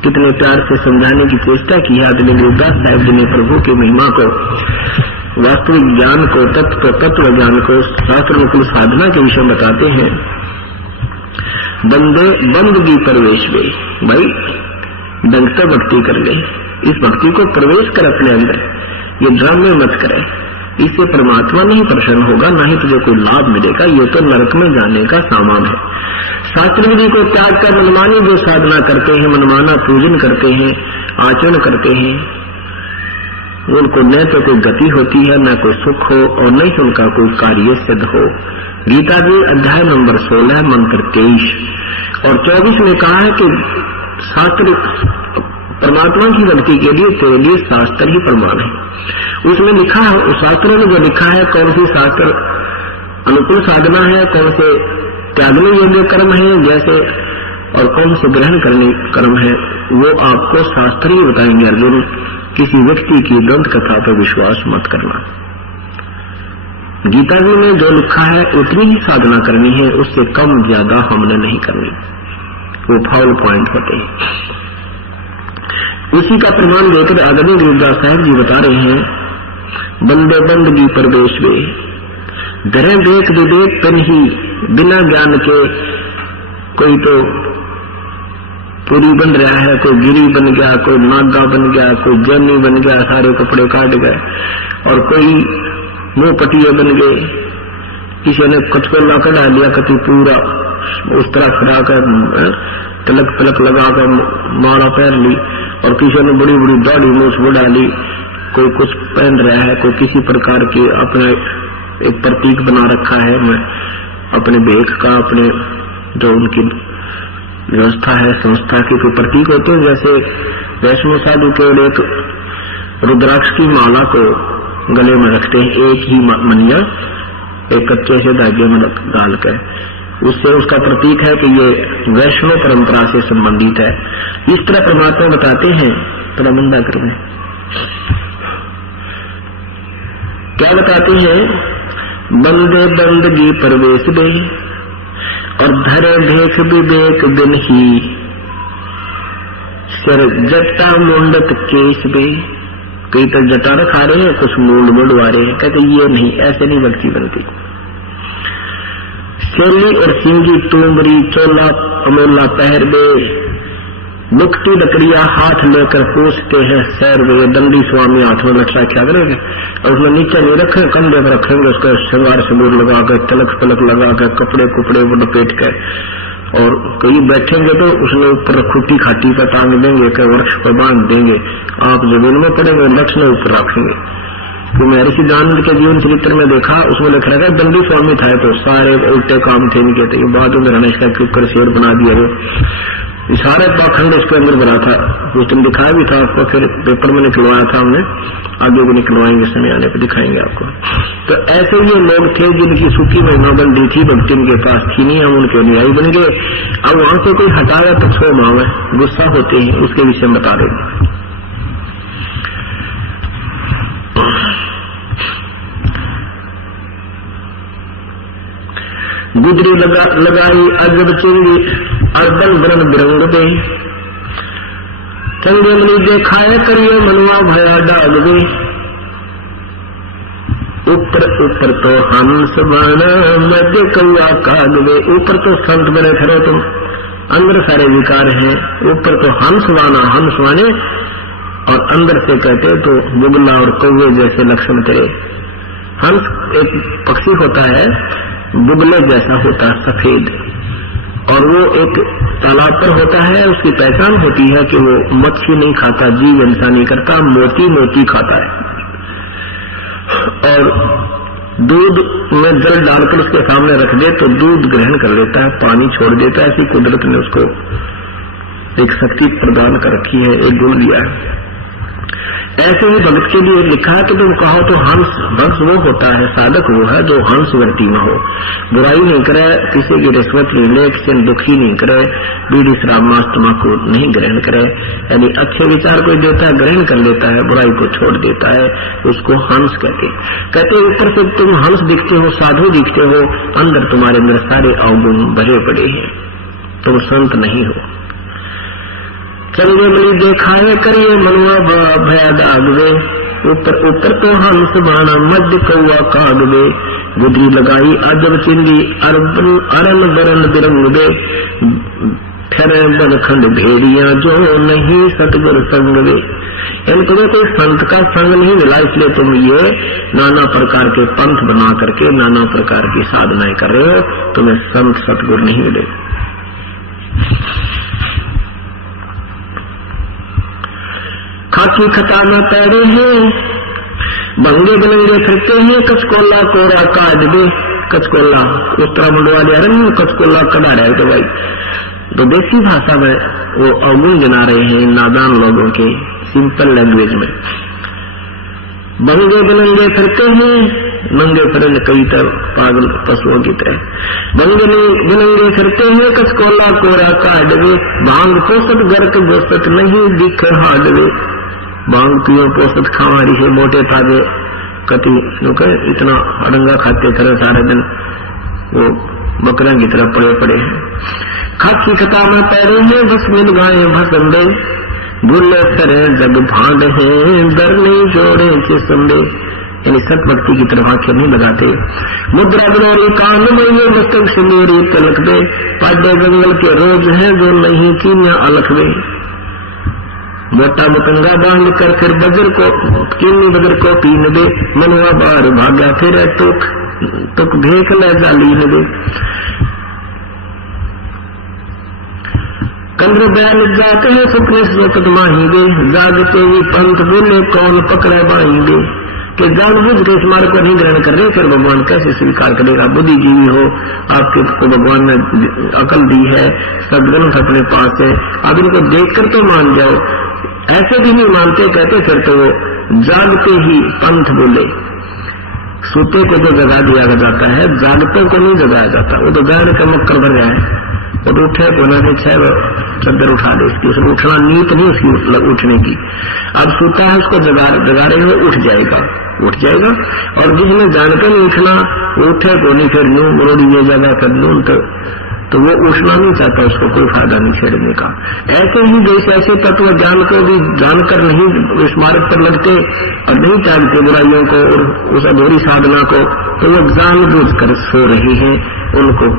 कितने प्यार से समझाने की चेष्टा की आदमी गुरुदास साहब जी ने प्रभु की महिमा को, वास्तविक ज्ञान को, तत्व ज्ञान को शास्त्र में कुल साधना के विषय बताते हैं। बंदगी प्रवेश में भाई ढंग से भक्ति कर ले, इस भक्ति को प्रवेश कर अपने अंदर, ये ड्रामे मत करे, इससे परमात्मा नहीं प्रसन्न होगा, ना ही तुझे कोई लाभ मिलेगा, ये तो नरक में जाने का सामान है। शास्त्र विधि को त्याग कर मनमानी जो साधना करते हैं, मनमाना पूजन करते हैं, आचरण करते हैं, उनको न तो कोई गति होती है, न कोई सुख हो और न ही उनका कोई कार्य सिद्ध हो। गीता जी अध्याय नंबर 16 मंत्र 23 और 24 में कहा है कि शास्त्र परमात्मा की भक्ति के लिए तेरे लिए शास्त्र ही प्रमाण है। उसमें लिखा है, उस शास्त्रों में जो लिखा है कौन सी शास्त्र अनुकूल साधना है, कौन से त्यागने योग्य कर्म है जैसे, और कौन से ग्रहण करने कर्म है, वो आपको शास्त्र ही बताएंगे। अर्जुन, किसी व्यक्ति की दंत कथा पर विश्वास मत करना। गीता जी में जो लिखा है उतनी ही साधना करनी है, उससे कम ज्यादा हमने नहीं करनी, वो फाउल पॉइंट होते हैं। उसी का प्रमाण देकर आदरणीय गुरुदास साहब जी बता रहे हैं, बंदे बंदगी प्रवेश वे धरे देख विवेक तन ही बिना ज्ञान के, कोई तो पुरी बन रहा है, कोई गिरी बन गया, कोई नागा बन गया, कोई जैनी बन गया, सारे कपड़े काट गए, और कोई मुंह पटिये बन गए, किसी ने कचकोला कढ़ा लिया, कभी पूरा उस तरह खड़ा कर तलक लगाकर माला पहन ली, और किसी ने बड़ी बड़ी दाढ़ी मूछ बढ़ा ली, कोई कुछ पहन रहा है, कोई किसी प्रकार की अपना एक प्रतीक बना रखा है, मैं अपने भेख का, अपने जो उनकी व्यवस्था है संस्था के कोई प्रतीक होते हैं। जैसे वैष्णव साधु केवल एक रुद्राक्ष की माला को गले में रखते हैं, एक ही मनिया एक कच्चे से धागे में डाल कर, उससे उसका प्रतीक है कि ये वैष्णव परंपरा से संबंधित है। इस तरह परमात्मा बताते हैं प्रबंधा क्रम में क्या बताते हैं, बंदे बंदगी प्रवेश दे और धरे भेख विवेक दिन ही सर जटा मुंडत केश दे। कई तो जटा रखा रहे हैं, कुछ मूंड मुंडवा रहे हैं, कहते ये नहीं, ऐसे नहीं भक्ति बनती। सेली और सिंगी टूंगरी चोला अमोला पहर दे, मुक्ति लकड़िया हाथ लेकर पूछते हैं सैर वे। दंडी स्वामी हाथ में लठा क्या करेंगे, और उसमें नीचे नहीं रखेंगे, कंधे पर रखेंगे, उसका श्रृंगार सिंदूर लगाकर तलक तलक लगाकर कपड़े कुपड़े वो लपेट कर, और कहीं बैठेंगे तो उसने ऊपर खुट्टी खाटी पर टांग देंगे, क्या वृक्ष पर बांध देंगे, आप जमीन में पड़ेंगे, लक्ष्य में ऊपर रखेंगे। तो महर्षि दयानंद के जीवन चरित्र में देखा, उसमें लिख रहा है दंडी स्वामी था तो सारे उल्टे काम थे नहीं कहते, बाद में गणेश का क्यों शेर बना दिया वो, सारे पाखंड उसके अंदर बना था। उस दिन दिखाया भी था आपको, फिर पेपर में निकलवाया था हमने, आगे भी निकलवाएंगे, समय आने पर दिखाएंगे आपको। तो ऐसे ये लोग थे जिनकी सूखी महिमा बंदी थी, भक्ति उनके पास थी नहीं, हम उनके अनुयायी बन गए। अब वहां से कोई हटाया तो छो मावे, गुस्सा होते हैं, उसके विषय में बता देंगे। गुदरी लगाई अजब चिंगी अर्दन बरन बिरंग दे, चंगे मनी देखाए करिए मनुआ भया डाग दे। ऊपर ऊपर तो हंस बाना मध्य कौआ कागवे। ऊपर तो संत बने खड़े तुम, अंदर सारे विकार हैं। ऊपर तो हंस बाना, हंस माने, और अंदर से कहते तो बुगला और कौवे जैसे लक्षण तेरे। हंस एक पक्षी होता है, बुगले जैसा होता है, सफेद, और वो एक तालाब पर होता है। उसकी पहचान होती है कि वो मच्छी नहीं खाता, जीव हिंसा नहीं करता, मोती मोती खाता है। और दूध में जल डालकर उसके सामने रख दे तो दूध ग्रहण कर लेता है, पानी छोड़ देता है। ऐसी कुदरत ने उसको एक शक्ति प्रदान कर रखी है, एक गुण दिया है। ऐसे ही भक्त के लिए लिखा है कि तुम कहो तो हंस, भक्त वो होता है, साधक वो है जो हंस वर्ती में हो, बुराई नहीं करे, किसी की रिश्वत नहीं ले, किसी ने दुखी नहीं करे, बीड़ी शराब मांस तम्बाकू नहीं ग्रहण करे, यानी अच्छे विचार को देता है, ग्रहण कर लेता है, बुराई को छोड़ देता है, उसको हंस कहते। ऊपर से तुम हंस दिखते हो, साधु दिखते हो, अंदर तुम्हारे अंदर सारे अवगुण भरे पड़े हैं, तुम संत नहीं हो। चंगे मणि देखाए करिए मनुआ भया दागवे। ऊपर ऊपर तो हंस बाना मध्य कौआ कागवे। गुदरी लगाई अजब चिंदी अरन बरन बिरंग दे। ठहरे बनखंड भेड़िया जो नहीं सतगुर संग वे। इनको कोई संत का संग नहीं मिला, इसलिए तुम ये नाना प्रकार के पंथ बना करके नाना प्रकार की साधनाएं कर रहे हो, तुम्हें संत सतगुर नहीं मिले। खाकी खता में पैरे हैं, भंगे बनंगे फिरते हैं, कचकोला कोरा काट दे। कचकोला उत्तरा मंडवा दे रहे हैं, कचकोला कड़ा रहे तो भाई, तो देसी भाषा में वो अवगुण जना रहे हैं नादान लोगों के सिंपल लैंग्वेज में। भंगे बनंगे फिरते हैं, नंगे फिरन कई तरह पागल पशुओं की तरह। भंगे बनंगे फिरते हैं, कचकोला कोरा काट दे। भांग पोषत गर्क गोसत नहीं दिख हाड दे। भांग पियो पोषत खावारी है, मोटे ताजे कति इतना अड़ंगा खाते तरह सारे दिन वो बकरियां की तरह पड़े पड़े हैं। खाकी खता में पैरे हैं, बसमिन गाये भसंदे। गुल्ले सरे जग भांड है, दर नहीं जोड़े चिसंदे। यानी सत भक्ति की तरफ आंखें नहीं लगाते। मुद्रा बनोरी कान में ये मस्तक सिंदूरी तलक दे। पाडे जंगल के रोज है जो नहीं कीनिया अलख दे। मोटा मतंगा बांध कर फिर बजर को चीनी बजर को पीन दे। मनुआ बार भागा फिर तुक भेख ले जालीन दे। कंद्र बैल जाते हैं सुपने सोकत माही दे। जागते ही पंथ बोले कौन पकड़े बाही दे। कि जानबूझ के इस मार्ग को नहीं ग्रहण कर रहे, फिर भगवान कैसे स्वीकार करेगा। बुद्धिजीवी हो, आपके को भगवान ने अकल दी है, सदग्रंथ अपने पास है, अब इनको देखकर तो मान जाओ। ऐसे भी नहीं मानते, कहते फिर तो वो जागते ही पंथ बोले। सूते को तो जगा दिया जाता है, जागते को नहीं जगाया जाता। वो तो जाने का मक्कर भर गया है, वो तो उठे को ना छह चद्दर उठा दे इसकी, उसमें उठना नीत नहीं उसकी उठने की। अब सूता है उसको जगा रहे हो, उठ जाएगा। और जिसने जानकर नहीं उठना वो उठे को नहीं, फिर यूं मोड़ी ये जगह कर लूं तो वो उठना नहीं चाहता, उसको कोई फायदा नहीं छेड़ने का। ऐसे ही जैसे ऐसे तत्व ज्ञान को भी जानकर नहीं इस मार्ग पर लगते और नहीं त्यागते बुराइयों को और उस अधूरी साधना को, तो वो जानबूझ कर सो रही है, उनको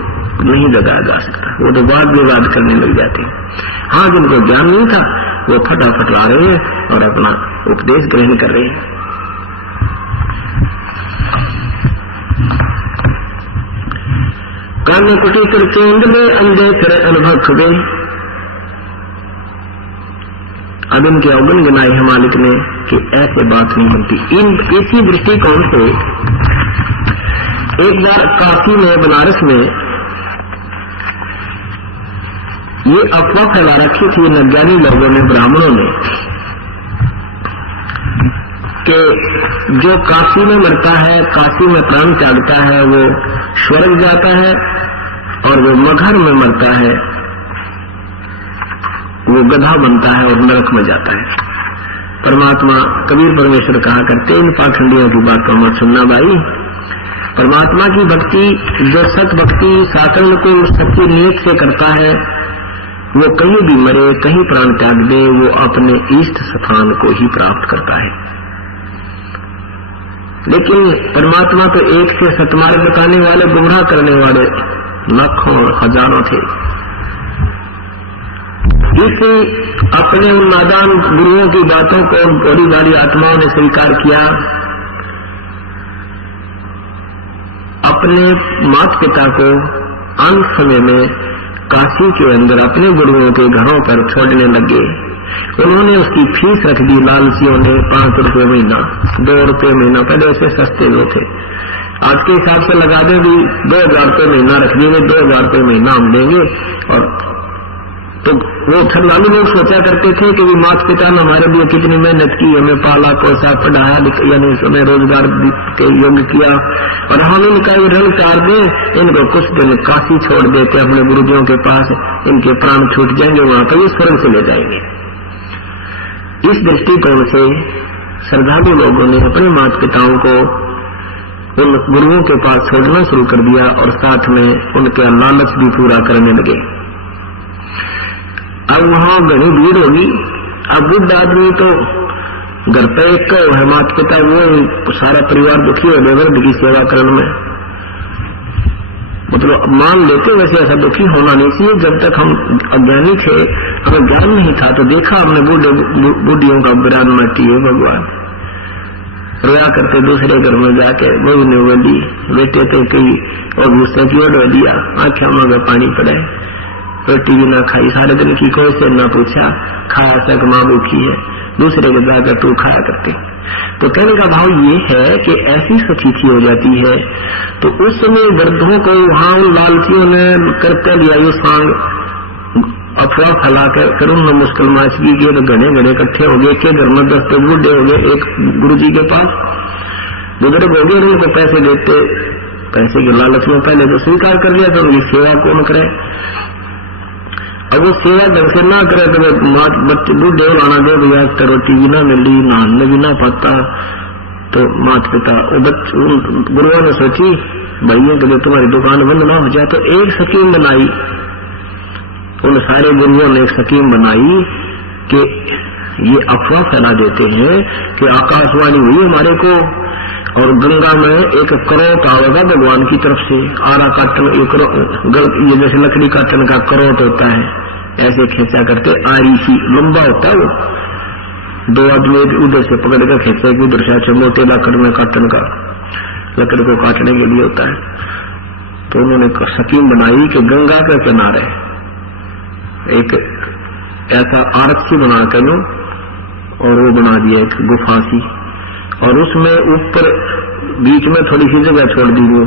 नहीं जगाया जा सकता। वो तो वाद विवाद करने लग जाते हैं। हाँ, जिनको ज्ञान नहीं था वो फटाफट ला रहे हैं और अपना उपदेश ग्रहण कर रहे हैं। कान्य कुटी कर केंद्र में अंधे फिर अनुभव खबे। अब इनके अवगुण गिनाए है मालिक ने कि ऐसे बात नहीं बनती। इसी दृष्टिकोण से एक बार काशी में, बनारस में ये अफवाह फैला रखी थी नज्ञानी लोगों ने, ब्राह्मणों ने, कि जो काशी में मरता है, काशी में प्राण त्यागता है, वो स्वर्ग जाता है, और वो मगहर में मरता है वो गधा बनता है और नरक में जाता है। परमात्मा कबीर परमेश्वर कहा करते, इन पाखंडियों की बात को मत सुनना भाई। परमात्मा की भक्ति, जो सत भक्ति साकर्ण को सच्ची नीयत से करता है, वो कहीं भी मरे, कहीं प्राण त्याग दे, वो अपने इष्ट स्थान को ही प्राप्त करता है। लेकिन परमात्मा तो एक से सतमार्ग बताने वाले, गुमराह करने वाले लाखों हजारों थे। इस अपने उन नादान गुरुओं की बातों को उन बड़ी बड़ी आत्माओं ने स्वीकार किया। अपने माता पिता को अंत समय में काशी के अंदर अपने गुरुओं के घरों पर छोड़ने लगे। उन्होंने उसकी फीस रख दी लालचियों ने, 5 रुपये महीना, 2 रुपये महीना, पहले ऐसे सस्ते वो थे। आज के हिसाब से लगा दें भी 2000 रुपये महीना रख देंगे, 2000 रुपये महीना हम देंगे। और तो वो श्रद्धालु लोग सोचा करते थे कि माता पिता ने हमारे लिए कितनी मेहनत की, हमें पाला पोसा पढ़ाया, यानी हमें रोजगार के योग्य किया, और हम इनका ये ऋण चार दें, इनको कुछ दिन काशी छोड़ देते अपने गुरुजियों के पास, इनके प्राण छूट जाएंगे, वहां पर ये स्वर्ग से ले जाएंगे। इस दृष्टिकोण से श्रद्धालु लोगों ने अपने माता पिताओं को उन गुरुओं के पास छोड़ना शुरू कर दिया और साथ में उनके लालच भी पूरा करने लगे। अब वहां घनी भीड़ होगी। अब बुद्ध आदमी तो घर पे एक है माता पिता, वो सारा परिवार दुखी हो गया वृद्ध की सेवा करने में। मतलब मान लेते वैसे ऐसा दुखी होना नहीं चाहिए। जब तक हम अज्ञानी थे, हमें ज्ञान नहीं था, तो देखा हमने बूढ़ियों का बिरान माटी है भगवान रोया करते दूसरे घर में जाके, वो ने बोली बेटे तो कई और गुस्से की ओर दिया, आंखें में पानी पड़े, रोटी भी ना खाई, सारे दिन की कोई से ना पूछा, खाया तक माँ भूखी है, दूसरे को जाकर तू खाया करते। तो कहने का भाव ये है कि ऐसी स्थिति हो जाती है। तो उस समय वृद्धों को वहां उन लालचियों ने करते लिया ये सांग अफवाह फैलाकर, फिर उन मुश्किल माचगी के तो घने घने इकट्ठे हो गए के घर में 10 बूढ़े हो गए एक गुरु जी के पास, बुजुर्ग हो गए, उनको पैसे देते, पैसे के लालच में पहले तो स्वीकार कर लिया, तो उनकी सेवा कौन करे। अब वो सेवा ढंग से ना करे तो बच्चे बूढ़े लाना दे भैया, रोटी भी ना मिली, नहाने भी ना पाता, तो माता पिता गुरुओं ने सोची भाइयों के लिए तुम्हारी दुकान बंद ना हो जाए, तो एक स्कीम बनाई। उन सारे गुरुओं ने एक स्कीम बनाई कि ये अफवाह फैला देते हैं कि आकाशवाणी हुई हमारे को, और गंगा में एक करोट आवेगा भगवान की तरफ से, आरा काटन ये जैसे लकड़ी काटन का करोट होता है, ऐसे खींचा करते, आरी सी लंबा होता है वो, 2 आदमी उधर से पकड़ कर खींचे, उधर से मोटे लकड़ में काटन का, लकड़ को काटने के लिए होता है। तो उन्होंने स्कीम बनाई कि गंगा के किनारे एक ऐसा आर्क सी बना कर लो, और वो बना दिया एक गुफा सी, और उसमें ऊपर बीच में थोड़ी सी जगह छोड़ दी, वो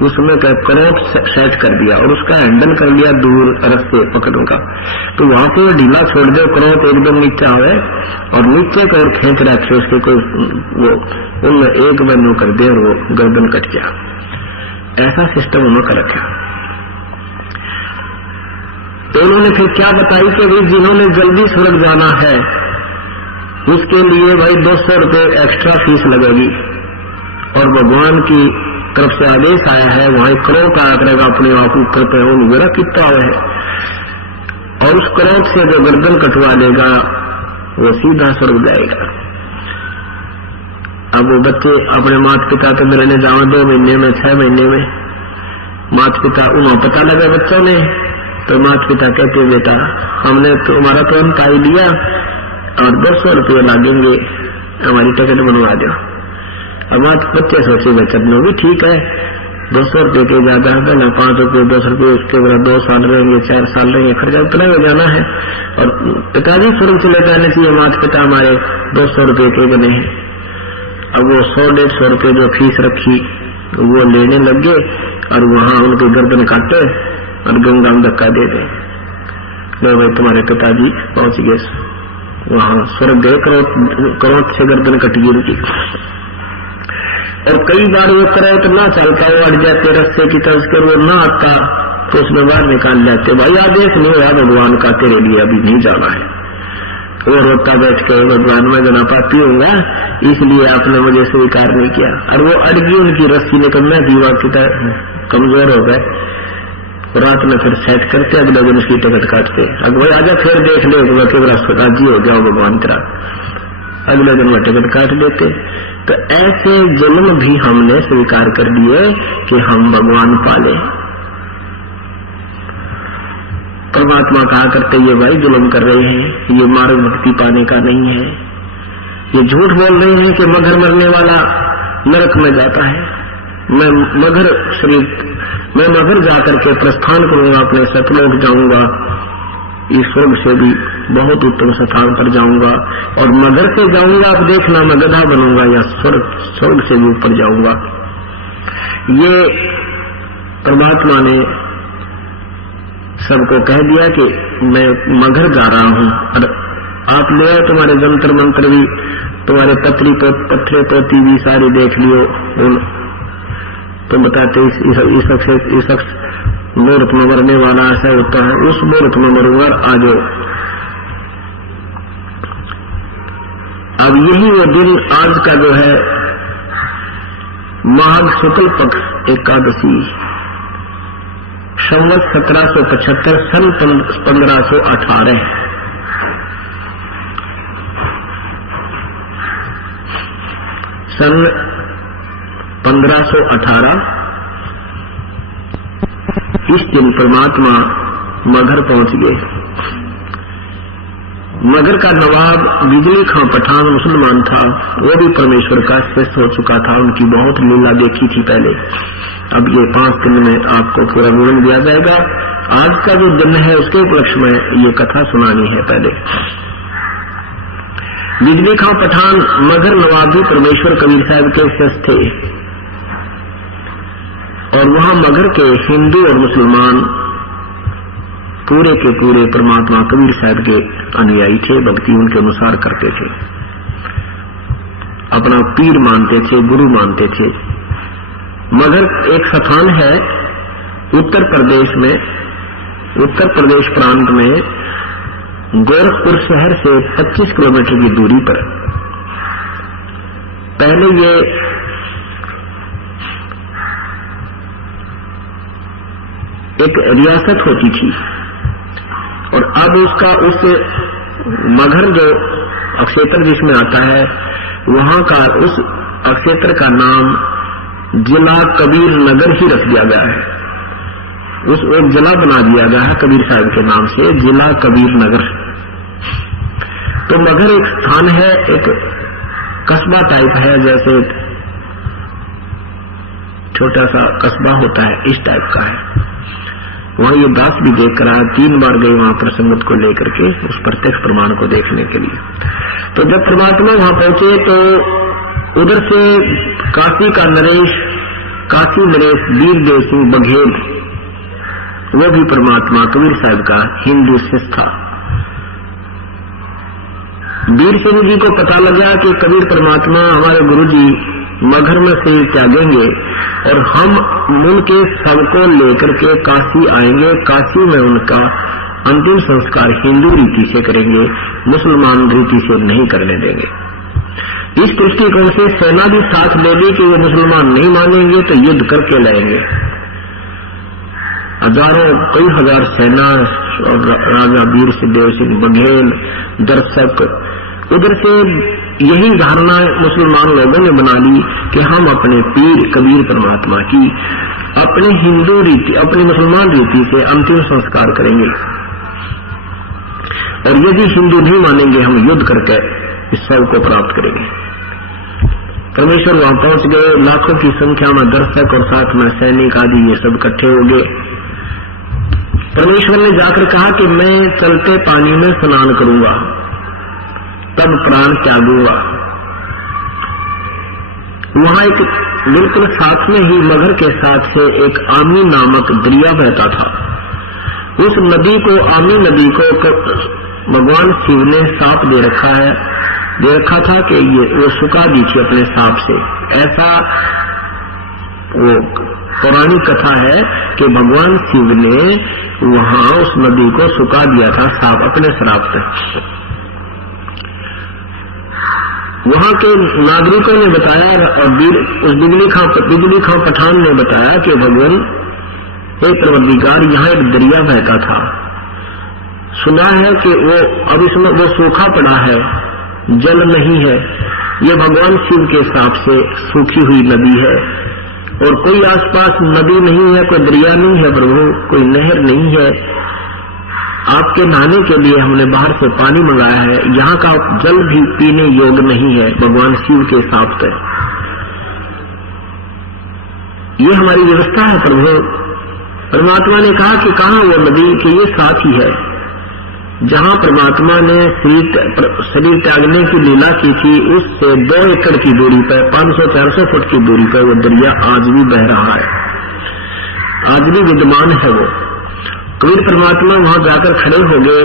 उसमें करोट सेट कर दिया और उसका हैंडल कर लिया दूर रस्ते पकड़ने का। तो वहां से वो ढीला छोड़ दे, करोट एकदम नीचे आवे और नीचे को और खींच रखे उसके कोई वो उनमें एक बंद कर दे और वो गर्दन कट गया। ऐसा सिस्टम उन्होंने कर रखा। तो उन्होंने फिर क्या बताई कि भाई जिन्होंने जल्दी स्वर्ग जाना है उसके लिए भाई 200 रुपये एक्स्ट्रा फीस लगेगी, और भगवान की तरफ से आदेश आया है वहां 1 करोड़ का आंकड़ेगा अपने आप ऊपर पे मेरा कितना है, और उस करोड़ से जो गर्दन कटवा लेगा वो सीधा स्वर्ग जाएगा। अब वो बच्चे अपने माता पिता तो मिलने जाओ 2 महीने में 6 महीने में, माता पिता उन्हें पता लगा बच्चों ने, तो माता पिता कहते बेटा हमने तुम्हारा तो अंत ही दिया और 200 रुपये लागेंगे, हमारी टिकट बनवा दो। अब बच्चे सोचे बचत में भी ठीक है, 200 रुपये के ज्यादा है ना, 5 रुपये 10 रुपये, उसके बाद 2 साल रहेंगे 4 साल रहेंगे, खर्चा उतना हो जाना है, और पिताजी स्वर्ग से ले जाने चाहिए, माता पिता हमारे 200 रुपये के बने हैं। अब वो 100-150 रुपये जो फीस रखी वो लेने लग गए, और वहां उनके गर्दन काटे और गंगा में धक्का दे दे, लो भाई तुम्हारे पिताजी पहुंच गए वहां स्वर्ग गए, करोड़ से गर्दन कटी उनकी। और कई बार वो करोड़ ना चलता, वो अट जाते रस्ते की तरफ कर, वो ना आता तो उसमें बाहर निकाल जाते, भाई आदेश नहीं हुआ भगवान का तेरे लिए अभी नहीं जाना है। वो रोता बैठ के भगवान में जना पापी होगा इसलिए आपने मुझे स्वीकार नहीं किया, और वो अड़गी उनकी रस्सी निकलना दीवार की कमजोर हो गए। रात में फिर सेट करते, अगले दिन उसकी टिकट काटते, अब भाई आजा फिर देख ले राजी हो जाओ भगवान तेरा, अगले दिन में टिकट काट देते। तो ऐसे जन्म भी हमने स्वीकार कर लिए कि हम भगवान पाले। परमात्मा कहा करते ये भाई जुल्म कर रहे हैं, ये मार्ग भक्ति पाने का नहीं है, ये झूठ बोल रहे हैं कि मगर मरने वाला नरक में जाता है, मैं मगर जाकर के प्रस्थान करूंगा, अपने सतलोक जाऊंगा, इस स्वर्ग से भी बहुत उत्तम स्थान पर जाऊंगा, और मगर से जाऊंगा, अब देखना मैं गधा बनूंगा या स्वर्ग से भी ऊपर जाऊंगा। ये परमात्मा ने सबको कह दिया कि मैं मगर जा रहा हूं, और आप ले आओ तुम्हारे जंतर मंत्र भी, तुम्हारे पत्थरे पोती भी सारी देख लियो, तुम बताते इस मुहूर्त में मरने वाला ऐसा होता है, उस मुहूर्त में मरूंगा, आ जाओ। अब यही वो दिन आज का जो है माघ शुक्ल पक्ष एकादशी, संवत 1775 सन 1518, सन 1518 इस दिन परमात्मा मगर पहुंच गए। मगर का नवाब बिजली खां पठान मुसलमान था, वो भी परमेश्वर का शिष्य हो चुका था, उनकी बहुत लीला देखी थी पहले। अब ये 5 दिन में आपको पूरा विवरण दिया जाएगा। आज का जो दिन है उसके उपलक्ष्य में ये कथा सुनानी है। पहले बिजली खां पठान मगर नवाब भी परमेश्वर कबीर साहब के शिष्य थे, और वहां मगर के हिंदू और मुसलमान पूरे के पूरे परमात्मा कबीर साहब के अनुयायी थे, भक्ति उनके अनुसार करते थे, अपना पीर मानते थे, गुरु मानते थे। मगर एक स्थान है उत्तर प्रदेश में, उत्तर प्रदेश प्रांत में गोरखपुर शहर से 25 किलोमीटर की दूरी पर। पहले ये एक रियासत होती थी, और अब उसका उस मगर जो अक्षेत्र जिसमें आता है वहां का उस अक्षेत्र का नाम जिला कबीर नगर ही रख दिया गया है। उस एक जिला बना दिया गया है कबीर साहब के नाम से, जिला कबीर नगर। तो मगर एक स्थान है, एक कस्बा टाइप है, जैसे छोटा सा कस्बा होता है, इस टाइप का है। वहां ये दास भी देख कर आया, 3 बार गए वहां प्रसंगत को लेकर के उस प्रत्यक्ष प्रमाण को देखने के लिए। तो जब परमात्मा वहां पहुंचे तो उधर से काशी का नरेश, काशी नरेश वीरदेव सिंह बघेल, वो भी परमात्मा कबीर साहब का हिंदू शिष्य था। वीर सिंह जी को पता लगा कि कबीर परमात्मा हमारे गुरु जी मगर में से त्यागेंगे और हम उनके सबको लेकर के काशी आएंगे, काशी में उनका अंतिम संस्कार हिंदू रीति से करेंगे, मुसलमान रीति से नहीं करने देंगे। इस दृष्टिकोण से सेना भी साथ ले ली कि वो मुसलमान नहीं मानेंगे तो युद्ध करके लाएंगे। हजारों कई हजार सेना और राजा वीर सिद्धेव सिंह बघेल दर्शक, उधर से यही धारणा मुसलमान लोगों ने बना ली कि हम अपने पीर कबीर परमात्मा की अपने हिंदू रीति, अपनी मुसलमान रीति से अंतिम संस्कार करेंगे, और यदि हिंदू नहीं मानेंगे हम युद्ध करके इस सब को प्राप्त करेंगे। परमेश्वर वहां पहुंच गए, लाखों की संख्या में दर्शक और साथ में सैनिक आदि ये सब इकट्ठे हो गए। परमेश्वर ने जाकर कहा कि मैं चलते पानी में स्नान करूंगा, तब प्राण त्यागूंगा। वहां एक बिल्कुल साथ में ही मगर के साथ से एक आमी नामक दरिया बहता था। उस नदी को, आमी नदी को भगवान शिव ने साप दे रखा था कि वो सुखा दी थी अपने साप से। ऐसा वो पौराणिक कथा है कि भगवान शिव ने वहां उस नदी को सुखा दिया था साप अपने श्राप से। वहां के नागरिकों ने बताया और उस बिजली खां पठान ने बताया कि भगवान हे परवरदिगार, यहाँ एक दरिया बहता था, सुना है कि वो अब इसमें वो सूखा पड़ा है, जल नहीं है, ये भगवान शिव के साप से सूखी हुई नदी है और कोई आसपास नदी नहीं है, कोई दरिया नहीं है प्रभु, कोई नहर नहीं है। आपके नहाने के लिए हमने बाहर से पानी मंगाया है, यहाँ का जल भी पीने योग्य नहीं है भगवान शिव के साप से। ये हमारी व्यवस्था है प्रभु। परमात्मा ने कहा कि कहाँ वो नदी, कि ये साथ ही है जहाँ परमात्मा ने शरीर त्यागने की लीला की थी, उससे 2 एकड़ की दूरी पर 500-400 फुट की दूरी पर वो दरिया आज भी बह रहा है, आज भी विद्यमान है वो। कबीर परमात्मा वहां जाकर खड़े हो गए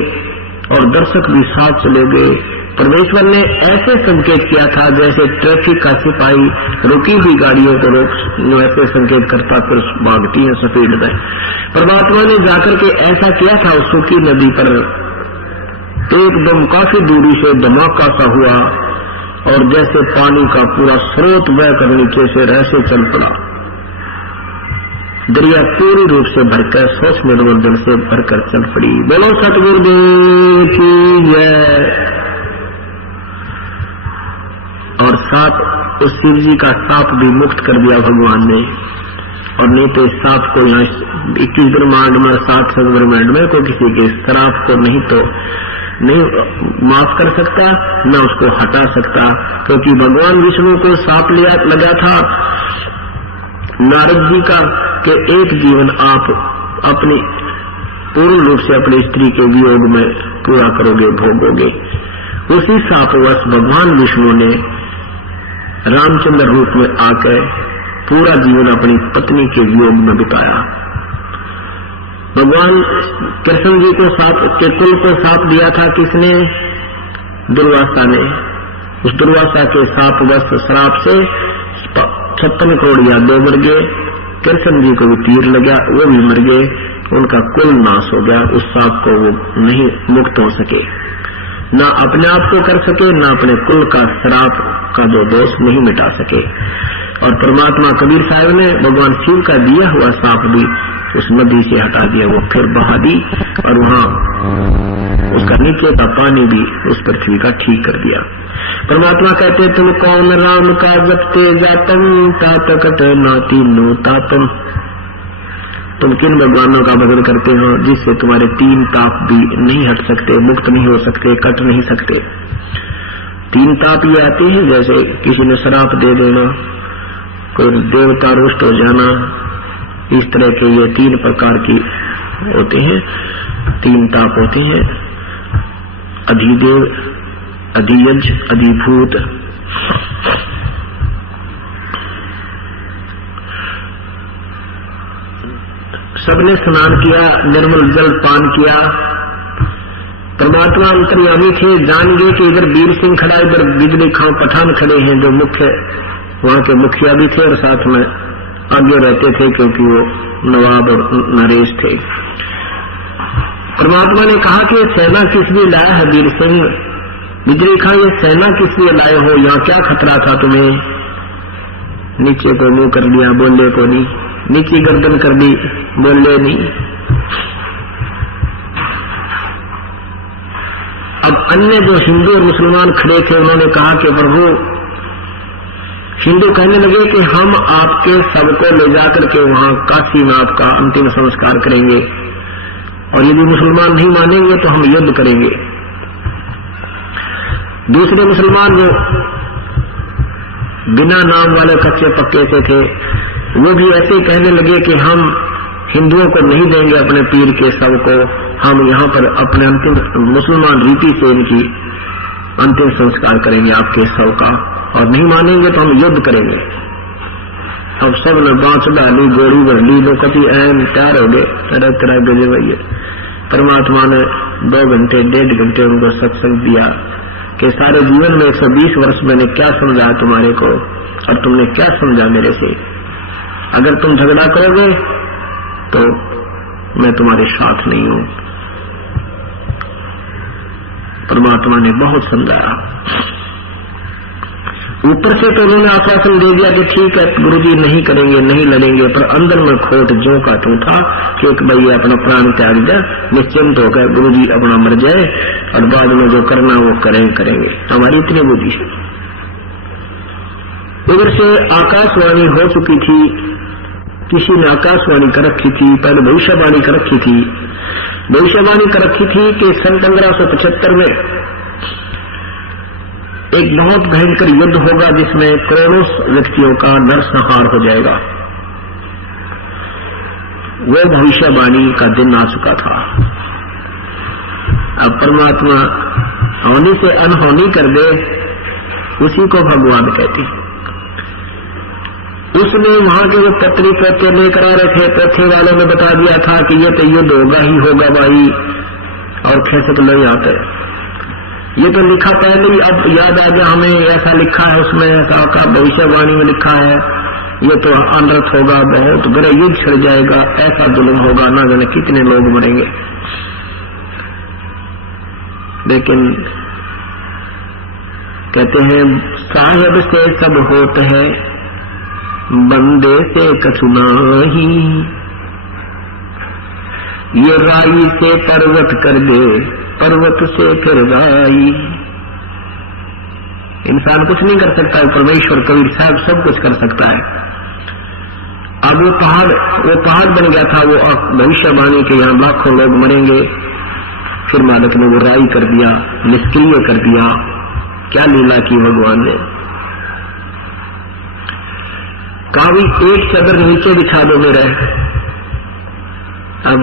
और दर्शक भी साथ चले गए। परमेश्वर ने ऐसे संकेत किया था जैसे ट्रैफिक का सिपाही रुकी हुई गाड़ियों को रोक ऐसे संकेत करता फिर भागती है स्पीड में। परमात्मा ने जाकर के ऐसा किया था उस सूखी नदी पर, एकदम काफी दूरी से धमाका सा हुआ और जैसे पानी का पूरा स्रोत बहकर नीचे से ऐसे चल पड़ा। दरिया पूरी रूप से भरकर 100 निर्मल जल से भरकर चल पड़ी। बोलो सतगुरुदेव की जय। और साप, उस शिव जी का साप भी मुक्त कर दिया भगवान ने। और नहीं तो इस साप को यहाँ 21 ब्रह्मांड में 7 ब्रह्मांड में कोई किसी के श्राप को नहीं तो नहीं माफ कर सकता, न उसको हटा सकता, क्योंकि भगवान विष्णु को साप लगा था नारद जी का कि एक जीवन आप अपनी पूर्ण रूप से अपनी स्त्री के वियोग में पूरा करोगे, भोगोगे। उसी सापवश भगवान विष्णु ने रामचंद्र रूप में आकर पूरा जीवन अपनी पत्नी के वियोग में बिताया। भगवान कृष्ण जी को साप के कुल को साप दिया था किसने? दुर्वासा ने। उस दुर्वासा के सापवश श्राप से 56 करोड़ यादव मर गए। कृष्ण जी को भी तीर लगा, वो भी मर गए, उनका कुल नाश हो गया। उस साप को वो नहीं मुक्त हो सके, ना अपने आप को कर सके, ना अपने कुल का श्राप का जो दोष नहीं मिटा सके। और परमात्मा कबीर साहब ने भगवान शिव का दिया हुआ साप भी उस नदी से हटा दिया, वो फिर बहा दी और वहां उसका नीचे का पानी भी उस पृथ्वी का ठीक कर दिया। परमात्मा कहते तुम कौन राम का जपते जातम तात कट नाती नो तातम। तुम किन भगवानों का भजन करते हो जिससे तुम्हारे 3 ताप भी नहीं हट सकते, मुक्त नहीं हो सकते, कट नहीं सकते। 3 ताप ये आते हैं जैसे किसी ने श्राप दे देना, कोई देवता रुष्ट हो जाना, इस तरह के ये 3 प्रकार की होते हैं, 3 ताप होते हैं। अधिदेव, अधियज, अधिभूत। सबने स्नान किया, निर्मल जल पान किया। परमात्मा अंतर्यामी थे, जान गए कि इधर वीर सिंह खड़ा, इधर बिजली खां पठान खड़े हैं जो मुख्य वहां के मुखिया भी थे और साथ में आगे रहते थे क्योंकि वो नवाब और नरेश थे। परमात्मा ने कहा कि ये सेना किस लिए लाया है वीर सिंह, बिजली खां, ये सेना किस लिए लाए हो, यहाँ क्या खतरा था तुम्हें? नीचे को मुंह कर लिया, बोले को नहीं, नीचे गर्दन कर दी, बोले नहीं। अब अन्य जो हिंदू और मुसलमान खड़े थे उन्होंने कहा कि प्रभु, हिंदू कहने लगे कि हम आपके शव को ले जाकर के वहां काशी में आपका अंतिम संस्कार करेंगे और यदि मुसलमान नहीं मानेंगे तो हम युद्ध करेंगे। दूसरे मुसलमान जो बिना नाम वाले कच्चे पक्के से थे वो भी ऐसे कहने लगे कि हम हिंदुओं को नहीं देंगे अपने पीर के शव को, हम यहाँ पर अपने अंतिम मुसलमान रीति से इनकी अंतिम संस्कार करेंगे आपके शव का, और नहीं मानेंगे तो हम युद्ध करेंगे। अब सब ने बाँच डाली, गोली भर ली, लोग कभी ऐन तैयार हो गए, तरह तरह गजे भैया। परमात्मा ने 2 घंटे 1.5 घंटे उनको सत्संग दिया कि सारे जीवन में 120 वर्ष मैंने क्या समझाया तुम्हारे को और तुमने क्या समझा मेरे से। अगर तुम झगड़ा करोगे तो मैं तुम्हारे साथ नहीं हूं। परमात्मा ने बहुत समझाया। ऊपर से तो उन्होंने आश्वासन दे दिया कि ठीक है गुरुजी नहीं करेंगे, नहीं लड़ेंगे, पर अंदर में खोट जो का तू था कि एक भाई अपना प्राण त्याग दे, निश्चिंत होकर गुरुजी अपना मर जाए और बाद में जो करना वो करेंगे। हमारी इतनी बुद्धि है। उधर से आकाशवाणी हो चुकी थी, किसी ने आकाशवाणी कर रखी थी, पहले भविष्यवाणी कर रखी थी। भविष्यवाणी कर रखी थी कि सन 1575 में एक बहुत भयंकर युद्ध होगा जिसमें करोड़ों व्यक्तियों का नरसंहार हो जाएगा। वो भविष्यवाणी का दिन आ चुका था। अब परमात्मा होनी से अनहोनी कर दे, उसी को भगवान कहते। उसने वहां के वो पत्री पौधे लेकर आ रहे थे, पौधे वालों ने बता दिया था कि ये तो युद्ध होगा ही होगा भाई, और खैसक लो यहाँ पे। ये तो लिखा पहले ही, अब याद आ गया हमें, ऐसा लिखा है उसमें, ऐसा का भविष्यवाणी में लिखा है, ये तो अनर्थ होगा, बहुत बड़ा युद्ध छिड़ जाएगा, ऐसा जुल्म होगा, ना जाने कितने लोग मरेंगे। लेकिन कहते हैं साहेब से सब होत है, बंदे से कछु नाही, ये राई से पर्वत कर दे, पर्वत से फिर राई। इंसान कुछ नहीं कर सकता है, परमेश्वर कबीर साहब सब कुछ कर सकता है। अब वो पहाड़ बन गया था, वो भविष्यवाणी के यहाँ लाखों लोग मरेंगे, फिर मालिक ने वो राई कर दिया, निष्क्रिय कर दिया। क्या लीला की भगवान ने। कावी एक चादर नीचे बिछा दो मेरा, अब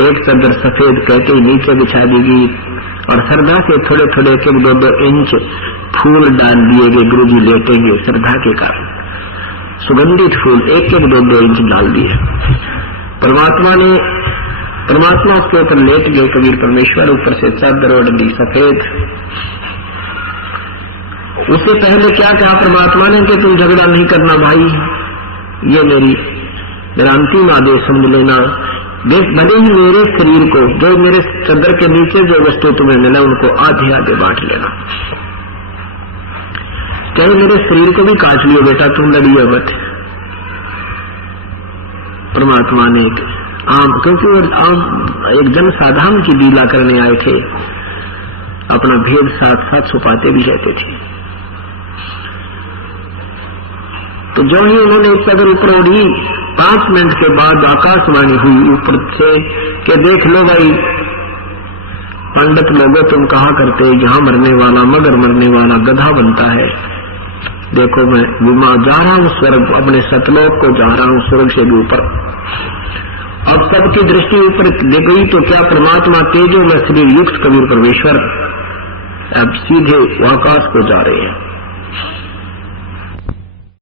एक चादर सफेद कहते ही नीचे बिछा देगी, और श्रद्धा से थोड़े थोड़े 1-2 इंच फूल डाल दिए गए, गुरुजी लेटेंगे श्रद्धा के कारण, सुगंधित फूल 1-2 इंच डाल दिए। परमात्मा उसके ऊपर लेट गए, कबीर परमेश्वर ऊपर से चादर ओढ़ दी सफेद। उससे पहले क्या कहा परमात्मा ने कि तुम झगड़ा नहीं करना भाई, ये मेरा अंतिम आदेश समझ लेना। भले ही मेरे शरीर को, जो मेरे चादर के नीचे जो वस्तु तुम्हें मिला, उनको आधे आधे बांट लेना। चाहे मेरे शरीर को भी काट लियो बेटा, तुम लड़ियो मत। परमात्मा ने क्योंकि वो एक जन साधारण की लीला करने आए थे, अपना भेद साथ साथ छुपाते भी रहते थे। तो जो ही उन्होंने इस चादर ऊपर ओढ़ी, 5 मिनट के बाद आकाशवाणी हुई ऊपर से कि देख लो भाई पंडित लोगों, तुम कहा करते जहां मरने वाला मगर मरने वाला गधा बनता है। देखो मैं जा रहा हूं स्वर्ग, अपने सतलोक को जा रहा हूं, स्वर्ग से भी ऊपर। अब सबकी दृष्टि ऊपर गई तो क्या परमात्मा तेजो में शरीर युक्त कबीर परमेश्वर अब सीधे आकाश को जा रहे हैं।